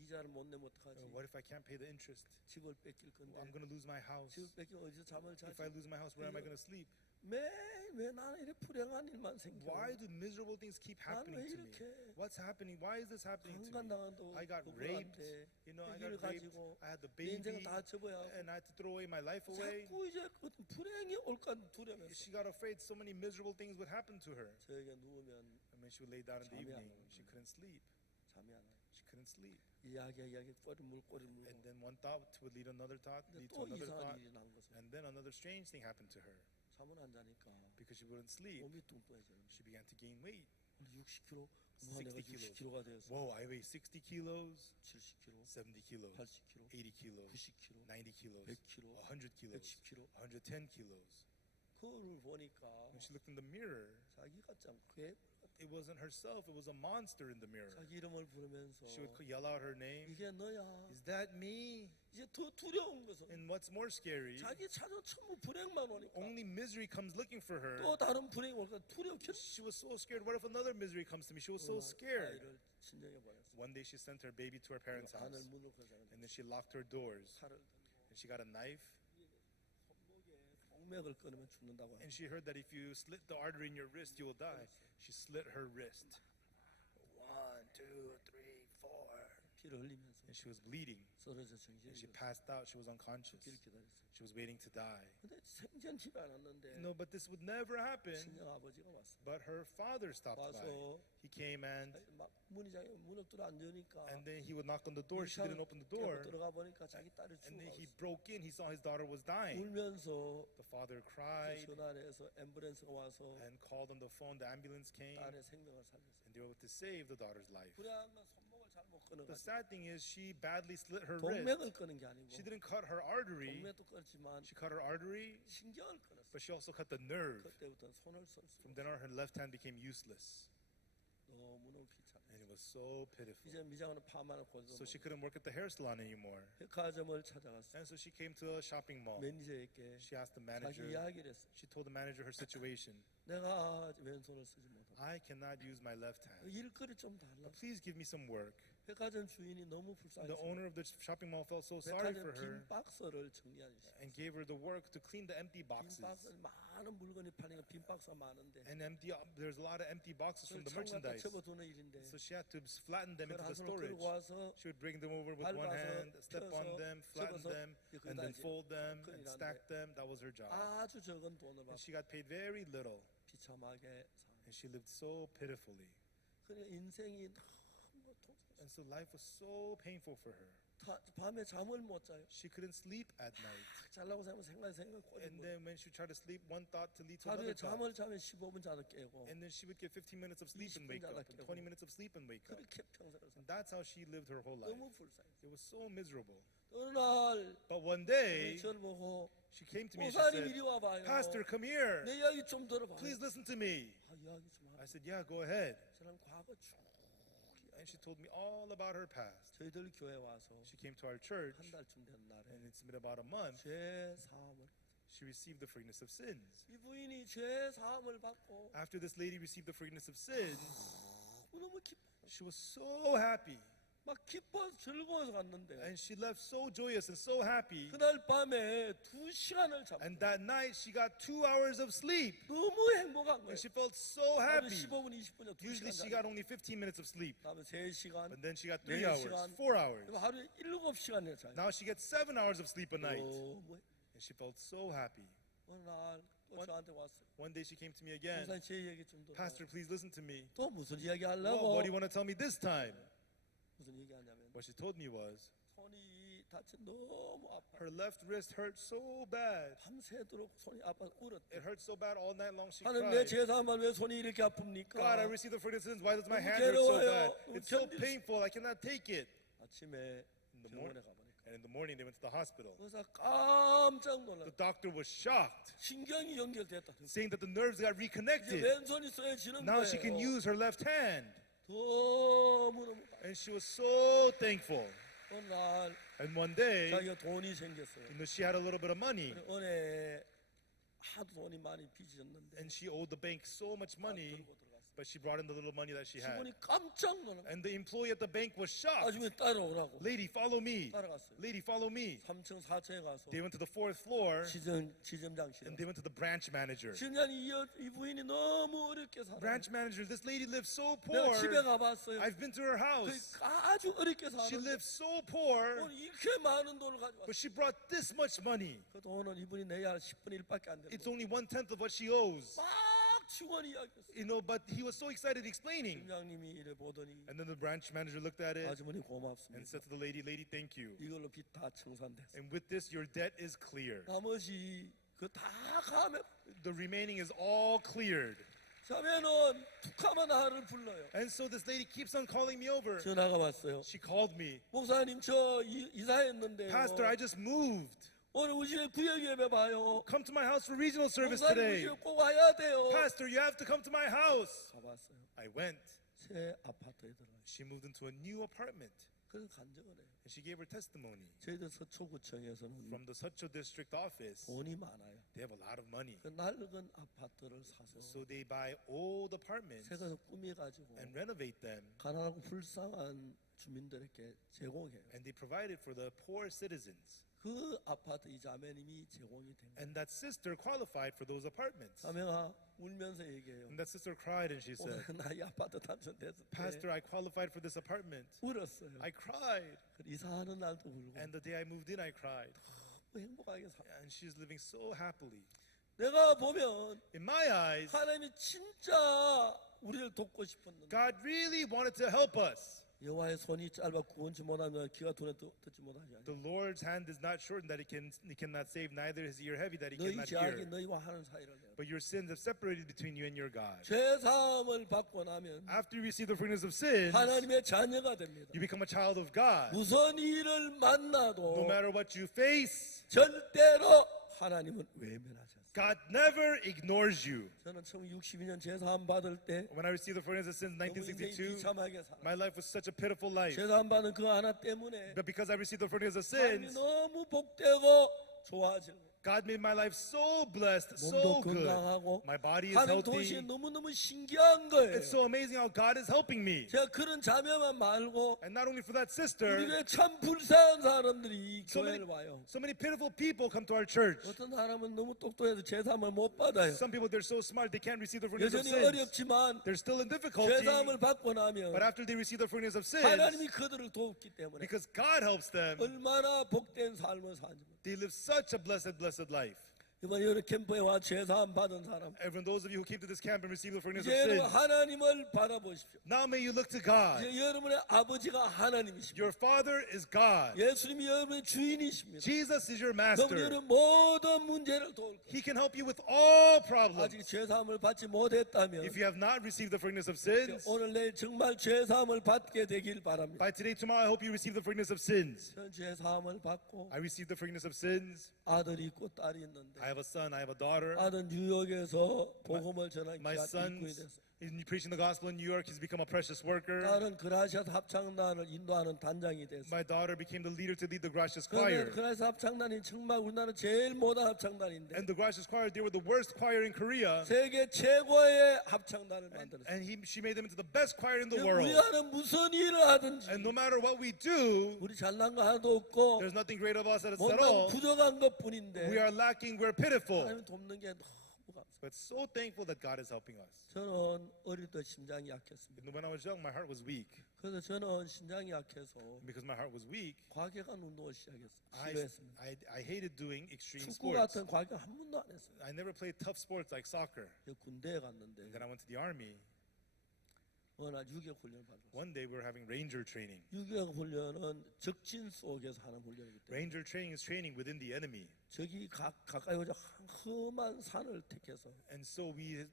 이자를 못 내면 어떡하지? What if I can't pay the interest? 집을 뺏길 건데 I'm going to lose my house. 집을 뺏기면 어디서 잠을 자지? If I lose my house, where am I going to sleep? 왜 나는 이렇게 불행한 일만 생겨? Why do miserable things keep 난 happening 왜 to me? 이렇게 What's happening? Why is this happening to me? 강간당한다고 I got raped. 부부한테 I 애기를 got raped. 가지고 I had the 내 인생을 baby, 다 접어야 하고 and I had to throw away my life away. 자꾸 이제 어떤 불행이 올까 두려면서 She got afraid so many miserable things would happen to her. 저에게 누우면 And when she would lay down in the 잠이 안 evening, 오는 she 거예요. couldn't sleep. 잠이 안 와요. She couldn't sleep. 이야기 꼬리 물고 And then one thought would lead another thought, 근데 lead to 또 another 이상한 thought, 일이 난 것은 and then another strange thing happened to her. 잠을 안 자니까 Because she wouldn't sleep, 몸이 뚱뚱해지는 거예요. she began to gain weight. 60kg, 60 내가 kilos. 60kg가 되었어. Whoa, I weigh 60 kilos, 70kg, 70 kilos, 80kg, 80 kilos, 90kg, 90 kilos, 100kg, 100 kilos, 110kg. 110 kilos. 거울을 보니까 When she looked in the mirror, 자기 같지 않고 괴물 같아. it wasn't herself, it was a monster in the mirror. 자기 이름을 부르면서 She would yell out her name. 이게 너야. Is that me? 이제 더 두려운 것은 And what's more scary, 자기 찾아 전부 불행만 오니까 only misery comes looking for her. 또 다른 불행이 올까 두려워. She was so scared. What if another misery comes to me? She was so scared. 아이를 친정에 보냈어. One day she sent her baby to her parents' 안을 house, 문을 걸자는데 and then she locked her doors, 칼을 들고 and she got a knife, 손목에 동맥을 끊으면 죽는다고 and she heard that if you slit the artery in your wrist, you will die. She slit her wrist. 1, 2, 3, 4. 피를 흘리면서 And she was bleeding. 쓰러져 And 정신이 she passed out. She was unconscious. 죽기를 기다렸어요. She was waiting to die. 근데 생전 집에 안 왔는데 No, but this would never happen. 친정 아버지가 왔어. But her father stopped by. 와서 He came and 막 문이 잠겨 문을 뚫어 안 여니까 then he would knock on the door. She didn't open the door. 들어가 보니까 자기 딸이 And then he 죽어 broke in. He saw his daughter was dying. 울면서 The father cried 전화해서 앰뷸런스가 와서 and called on the phone. The ambulance came 딸의 생명을 살렸어요. and they were able to save the daughter's life. 불행한 건 손목을 잘못 The 끊어가지고 sad thing is she badly slit her wrist. 동맥을 끊은 게 아니고 She didn't cut her artery. 동맥도 끊었지만 She cut her artery, 신경을 끊었어. but she also cut the nerve. 그때부터 손을 쓸 수 From 없어. then on, her left hand became useless. 너무너무 비참해. And it was so pitiful. 이제 미장원은 파마를 고쳐 So she couldn't work at the hair salon anymore. 백화점을 찾아갔어. And so she came to a shopping mall. 매니저에게 She asked the 자기 manager, 이야기를 했어. she told the manager her situation. 내가 왼손을 쓰지 못하고 I cannot use my left hand. 일거리 좀 달라. Please give me some work. 백화점 주인이 너무 The 불쌍해서 owner of the shopping mall felt so sorry 백화점 for her 빈 박스를 정리하는 and gave her the work to clean the empty 빈 boxes. 박스 많은 물건이 팔리니까 빈 박스가 많은데 And there's a lot of empty boxes from the 창 갖다 merchandise. 접어두는 일인데 So she had to flatten them into 그걸 한 the 손으로 storage. 끌고 와서 She would bring them over with one 밟아서, hand, step on 펴서, them, flatten 접어서 them, 이렇게 and then 다시 fold them and 큰일인데. stack them. That was her job. 아주 적은 돈을 And 받고 she got paid very little. 비참하게 사. And she lived so pitifully. 그러니까 인생이 너무 통증. And so life was so painful for her. 밤에 잠을 못 자요. She couldn't sleep at night. 잘라고 생각 꼬리 And then when she tried to sleep, one thought to lead to 하루에 another thought. 잠을 자면 15분 자도 깨고 And then she would get 15 minutes of sleep and 20분 wake up, 자다 and 깨고. 20 minutes of sleep and wake up. 그렇게 평생을 And 살. that's how she lived her whole life. 너무 불쌍해. It was so miserable. 어느 날 But one day, 저를 보고 she came to me and she 목사님 said, 이리 와봐요. Pastor, come here. 내 이야기 좀 들어봐요. Please listen to me. 아, 이야기 좀 I 하고. said, yeah, go ahead. 저는 과거 쭉 And she told me all about her past. 저희들 교회 와서 She came to our church, 한 달쯤 된 날에 and it's been about a month. 죄 사함을 She received the forgiveness of sins. 이 부인이 죄 사함을 받고 After this lady received the forgiveness of sins, 너무 기뻐. she was so happy. 막 기뻐서 즐거워서 갔는데 And she left so joyous and so happy. 그날 밤에 2시간을 자고 And that night, she got 2 hours of sleep. 너무 행복한 거예요. And she felt so 하루 happy. 15분 20분이요. Usually, 2시간 she got only 15 minutes of sleep. 그다음에 3시간 But then she got 3 네 hours, 시간. 4 hours. 그럼 하루에 7시간을 자요. Now she gets 7 hours of sleep a night. 너무 And she felt so happy. 어느 날 또 저한테 왔어요. One day she came to me again. 목사님 제 얘기 좀 들어요. Pastor, please listen to me. 또 무슨 이야기 Oh, 하려고? what do you want to tell me this time? 무슨 얘기하냐면 What she told me was 손이 다쳐 너무 아파. her left wrist hurt so bad. 밤새도록 손이 아파 울었대. It hurt so bad all night long she 하나님 내 cried. 제사만 왜 손이 이렇게 아픕니까? God, I received the forgiveness of sins. Why does my 너무 hand hurt so 괴로워요. bad? 너무 It's so 견딜 수- painful. I cannot take it. 아침에 In the 병원에 morning, 가보니까 and in the morning they went to the hospital. 의사 깜짝 놀라. The doctor was shocked, 신경이 연결됐다. saying that the nerves got 이제 reconnected. 왼손이 써지는 Now she can 거예요. use her left hand. 너무너무 And she was so thankful. 어느 날 And one day, 자기가 돈이 생겼어요. she had a little bit of money. 은행에 하도 돈이 많이 빚졌는데 And she owed the bank so much money, 들고 들어갔어요. but she brought in the little money that she had. 직원이 깜짝 놀라. And the employee at the bank was shocked. 나중에 따라오라고 Lady, follow me. 따라갔어요. Lady, follow me. 3층 4층에 가서 They went to the 4th floor, 지점장실. and they went to the branch manager. 지점장이 이 부인이 너무 어렵게 살아. Branch manager, this lady lives so 내가 집에 poor. 가봤어요. I've been to her 그 house. 아주 어렵게 She 사는데 lives so poor, 오늘 이렇게 많은 돈을 가져왔어. but she brought this much money. 그 돈은 이분이 내야 10분의 1밖에 안 되는 It's 거. only 1/10 of what she owes. 막 직원이 이야기했어. You know, but he was so excited explaining. 팀장님이 이래 보더니 And then the branch manager looked at it 아주머니 and 고맙습니다. said to the lady, lady, thank you. 이걸로 빚 다 청산됐어. And with this, your debt is clear. 나머지 그 다 가면 The remaining is all cleared. 자면은 툭하면 나를 불러요. And so this lady keeps on calling me over. 전화가 왔어요. She called me. 목사님 저 이사했는데요. Pastor, I just moved. 오늘 우리 집에 구역 예배 봐요. Come to my house for regional service 목사님 우리 today. 집에 꼭 와야 돼요. Pastor, you have to come to my house. 가봤어요. I went. 새 아파트에 들어가요. She moved into a new apartment. 그래서 간증을 해요. And she gave her testimony. 저희들 서초구청에서는 From the Seocho district office, 돈이 많아요. they have a lot of money. 그 낡은 아파트를 사서 So they buy old apartments 새것을 꾸며가지고 and renovate them. 가난하고 불쌍한 주민들에게 제공해요. And they provide it for the poor citizens. 그 아파트 이 자매님이 제공이 된 거예요. And that sister qualified for those apartments. 자매가 울면서 얘기해요. And that sister cried and she 오늘 said, 나 이 아파트 당첨됐을 때 Pastor, I qualified for this apartment. 울었어요. I cried. 이사하는 날도 울고 And the day I moved in, I cried. 너무 행복하게 살. And she's living so happily. 내가 보면 In my eyes, 하나님이 진짜 우리를 돕고 싶었는데 God really wanted to help us. 여호와의 손이 짧아 구원치 못하면 귀가 눈에 듣지 못하지 않냐. The Lord's hand is not shortened that he cannot save, neither is his ear heavy that he 너희 cannot 죄악이 hear. 너희와 하는 사이를 내요. But your sins have separated between you and your God. 죄 사함을 받고 나면 After you receive the forgiveness of sins, 하나님의 자녀가 됩니다. you become a child of God. 무슨 일을 No 만나도 matter what you face, 절대로 하나님은 외면하지 않습니다. God never ignores you. 저는 1962년 제사함 받을 때 When I received the forgiveness of sins in 너무 인생이 1962, 비참하게 살아. my life was such a pitiful life. 제사함 받은 그 하나 때문에 But because I received the forgiveness of 삶이 sins, 너무 복되고 좋아지고 God made my life so blessed, 몸도 so good. 건강하고 My body is 하는 도시에 healthy. 너무너무 신기한 거예요. It's so amazing how God is helping me. 제가 그런 자매만 말고 And not only for that 우리 sister, 교회 참 불쌍한 사람들이 이 so 교회를 many, 와요. so many pitiful people come to our church. 어떤 사람은 너무 똑똑해서 제사함을 못 받아요. Some people, they're so smart, they can't receive the forgiveness of 여전히 sins. 어렵지만 They're still in difficulty. 제사함을 받고 나면 But after they receive the forgiveness of sins, 하나님이 그들을 돕기 때문에 because God helps them, 얼마나 복된 삶을 사는지. they live such a blessed, blessed life. 이번 여름 캠프에 와 제사함 받은 사람 Even those of you who came to this camp and received the forgiveness 이제 of 여러분 sins, 하나님을 바라보십시오. now may you look to God. 이제 여러분의 아버지가 하나님이십니다. Your Father is God. 예수님이 여러분의 주인이십니다. Jesus is your 그럼 master. 여러분 모든 문제를 도울 거예요. He can help you with all problems. 아직 제사함을 받지 못했다면 If you have not received the forgiveness of sins, 오늘 내일 정말 제사함을 받게 되길 바랍니다. by today, tomorrow, I hope you receive the forgiveness of sins. 저는 제사함을 받고 I received the forgiveness of sins. 아들이 있고 딸이 있는데 I have a son, I have a daughter. 아들 뉴욕에서 복음을 전하기 My 위한 일꾼이 son's 됐어요. in preaching the gospel in New York. He's become a precious worker. 딸은 그라시아 합창단을 인도하는 단장이 됐어요. My daughter became the leader to lead the Gracious 그러면 Choir. 그라시아 합창단이 정말 우리나라 제일 못한 합창단인데 And the Gracious Choir, they were the worst choir in Korea. 세계 최고의 합창단을 만들었어요. And she made them into the best choir in the world. 우리가 무슨 일을 하든지 And no matter what we do, 우리 잘난 거 하나도 없고 there's nothing great of us at 못난 all. 부족한 것뿐인데 We are lacking, we're pitiful. 하나님 돕는 게 너무 감사해요. But so thankful that God is helping us. 저는 어릴 때 심장이 약했습니다. When I was young, my heart was weak. 그래서 저는 심장이 약해서 Because my heart was weak, 과격한 운동을 시작했어요. I 싫어했습니다. hated doing extreme 축구 sports. 같은 과격 한 번도 안 했어요. I never played tough sports like soccer. 군대에 갔는데 And then I went to the army. 어느 날 유격 훈련 받았어요. One day we were having ranger training. 유격 훈련은 적진 속에서 하는 훈련이기 때문에 Ranger training is training within the enemy. 저기 가까이 오자 험한 산을 택해서 And so we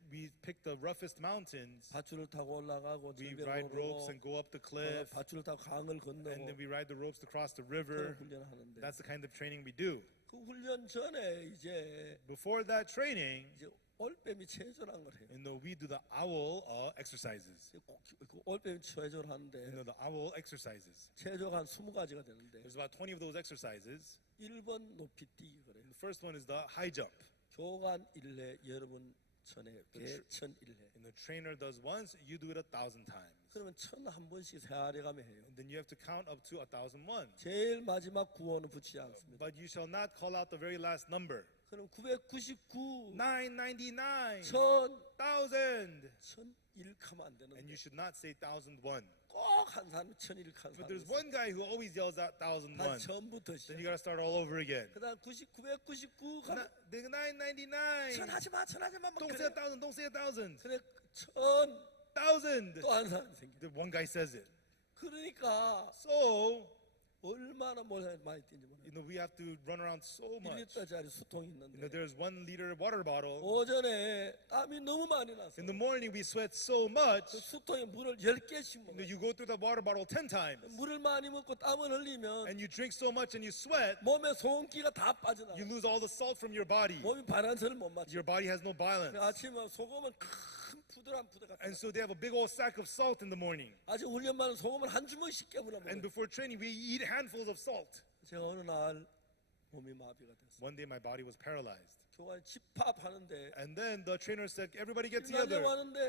picked the roughest mountains. 밧줄을 타고 올라가고 We 절벽을 ride ropes 오르고 and go up the cliff. 밧줄을 타고 강을 And 건너고 then we ride the ropes to cross the 그런 river. 훈련을 하는데 That's the kind of training we do. 그 훈련 전에 이제 Before that training, 올빼미 체조라는 걸 해요. we do the owl exercises. 그 올빼미 체조를 하는데 The owl exercises. 체조가 한 20가지가 되는데 There's about 20 of those exercises. 1번 높이 뛰기 그래요. And the first one is the high jump. 교관 1회 여러분 천회 개천 1회. And the trainer does once, you do it 1,000 times. 그러면 천 한 번씩 세아래가며 해요. And then you have to count up to 1,001. 제일 마지막 구호는 붙이지 않습니다. But you shall not call out the very last number. 그럼 999, 999, 1000, 1,000. 1001 하면 안 And 되는데 you should not say 1,001. 꼭 한 사람이 1001 한 But 사람이 there's 있어요. one guy who always yells out 다 1,001. 처음부터 Then 시작. you gotta start all over again. 그다음 999 가면 The 999. 천하지마 막 Don't 그래. say 1,000. Don't say 1,000. 그래 천 1,000. 또 한 사람이 생겨. The one guy says it. 그러니까 So 얼마나 많이 뛰는지 몰라요. we have to run around so much. 1리터짜리 수통이 있는데 There's 1 liter water bottle. 오전에 땀이 너무 많이 났어요. In the morning, we sweat so much. 그 수통에 물을 10개씩 먹어요. You go through the water bottle 10 times. 물을 많이 먹고 땀을 흘리면 And you drink so much and you sweat, 몸에 소금기가 다 you 빠져나가요. lose all the salt from your body. 몸이 바란스를 못 맞춰. Your body has no balance. 아침에 소금은 큰 푸들한 푸들 같아요. And so they have a big old sack of salt in the morning. 아직 훈련만은 소금을 한 주먹씩 깨물어 And 먹어요. before training, we eat handfuls of salt. 제가 어느 날 몸이 마비가 됐어요. One day, my body was paralyzed. 교관 집합하는데 And then the trainer said, everybody get together. 날려왔는데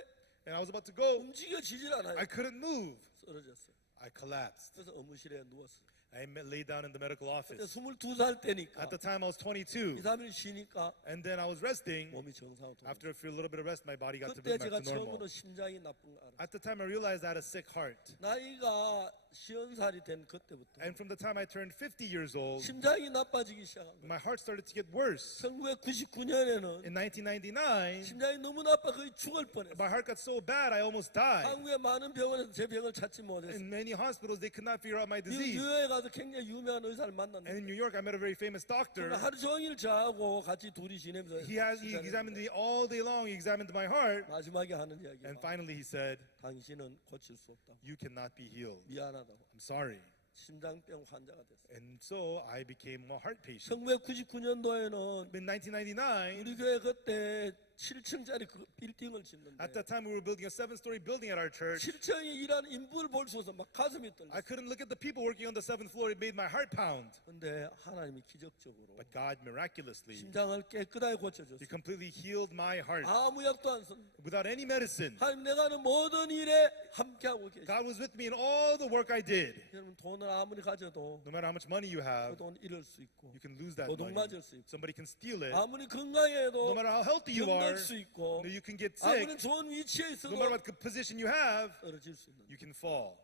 And I was about to go. 움직여지질 않아요. I couldn't move. 쓰러졌어요. I collapsed. 그래서 의무실에 누웠어요. I lay down in the medical 그때 office. 22살 때니까 At the time, I was 2, 22. 3일 쉬니까 And then I was resting. 몸이 정상으로 돌아왔어요. After a little bit of rest, my body got to 그때 back 제가 to normal. 처음으로 심장이 나쁜 거 알았어요. At the time, I realized I had a sick heart. 나이가 50살이 된 그때부터 And from the time I turned 50 years old, 심장이 나빠지기 시작한 거예요. my heart started to get worse. 1999년에는 In 1999, 심장이 너무 나빠 거의 죽을 뻔했어요. my heart got so bad, I almost died. 한국의 많은 병원에서 제 병을 찾지 못했어요. In many hospitals, they could not figure out my disease. 뉴욕에 가서 굉장히 유명한 의사를 And 만났는데 in New York, I met a very famous doctor. 하루 종일 저하고 같이 둘이 지내면서 He examined me all day long. He examined my heart. 마지막에 하는 이야기가 And finally, he said, 당신은 고칠 수 없다. you cannot be healed. 미안하다고. I'm sorry. 심장병 환자가 됐어요. And so I became a heart patient. 1999년도에는 In 1999, 우리 교회 그때 7층짜리 그 빌딩을 짓는데 at that time, we were building a 7-story building at our church. 7층에 일하는 인부를 볼 수 없어 막 가슴이 떨려. I couldn't look at the people working on the 7th floor. It made my heart pound. 근데 하나님이 기적적으로 But God miraculously, 심장을 깨끗하게 He 고쳐줬어요. completely healed my heart 아무 약도 안 썼는데 without any medicine. 하나님 내가 하는 모든 일에 함께하고 계셔. God was with me in all the work I did. 여러분 돈을 아무리 가져도 No matter how much money you 그 have, 돈 잃을 수 있고 you can lose that 도둑 money. 맞을 수 있고 Somebody can steal it. 아무리 건강해도 No matter how healthy you are, 병들 수 있고 you can get sick. 아무리 좋은 위치에 No 있어도 matter what position you have, 떨어질 수 있는 you can fall.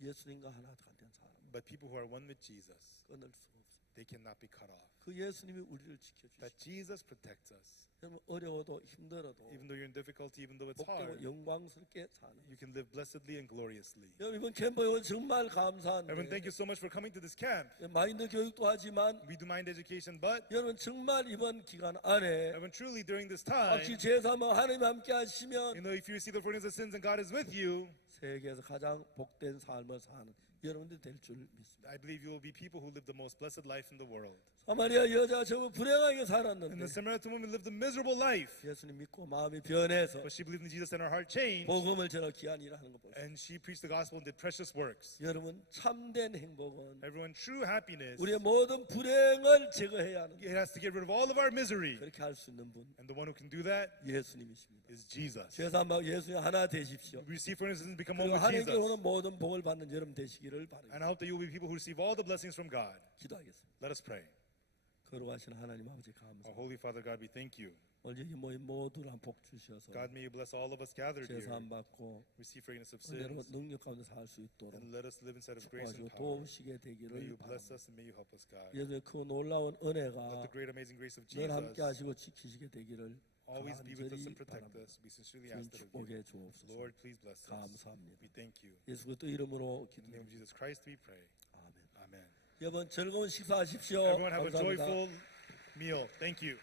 예수님과 하나 된 사람 But people who are one with Jesus, 끊을 수가 없어요. they cannot be cut off. 그 예수님이 우리를 That 지켜주시고 Jesus protects us. 여러분 어려워도 힘들어도 Even though you're in difficulty, even though it's 복되고 hard, 영광스럽게 사는 you can live blessedly and gloriously. 여러분 이번 캠프에 온 정말 Everyone, thank 감사한데 you so much for coming to this camp. 마인드 교육도 하지만 We do mind education, but 여러분 정말 이번 기간 안에 everyone, truly during this time, 혹시 제3은 하나님 함께 하시면 if you receive the forgiveness of sins and God is with you, 세계에서 가장 복된 삶을 사는 여러분들이 될 줄 믿습니다. I believe you will be people who live the most blessed life in the world. 사마리아 여자 정말 불행하게 And 살았는데 the Samaritan woman lived a miserable life, 예수님 믿고 마음이 변해서 but she believed in Jesus and her heart changed, 복음을 전하 귀한 일을 하는 거 보세요. and she preached the gospel and did precious works. 여러분 참된 행복은 Everyone, true happiness, 우리의 모든 불행을 제거해야 하는 it has to get rid of all of our misery. 그렇게 할 수 있는 분 And the one who can do that 예수님이십니다. is Jesus. 죄삼하고 예수님 하나 되십시오. Receive forgiveness and become one 그리고 with 하나님께 Jesus. 오는 모든 복을 받는 여러분 되시기를 바랍니다. And I hope that you will be people who receive all the blessings from God. 기도하겠습니다. Let us pray. 거룩하신 하나님 아버지 Our 감사합니다. Holy Father God, we thank you. 오늘 여기 모인 모두를 복 주셔서 God, may you bless all of us gathered here. 죄사함 받고 Receive forgiveness of 은혜로 sins. 능력 가운데 살 수 있도록 And let us live inside of grace and 도와주고 power. 도우시게 May 되기를 you bless 바랍니다. us and may you help us, God. 예수의 그 놀라운 Let 은혜가 the great amazing grace of 늘 함께 Jesus 하시고 지키시게 되기를 always be with us 간절히 and protect 바랍니다. us. We sincerely 주님 ask that of you. 축복해 주옵소서. Lord, please bless us. 감사합니다. We thank you. 예수 그리스도 이름으로 In the name of 기도합니다. Jesus Christ, we pray. 아멘. Amen. 여러분 즐거운 식사하십시오. Everyone have a 감사합니다. joyful meal. Thank you.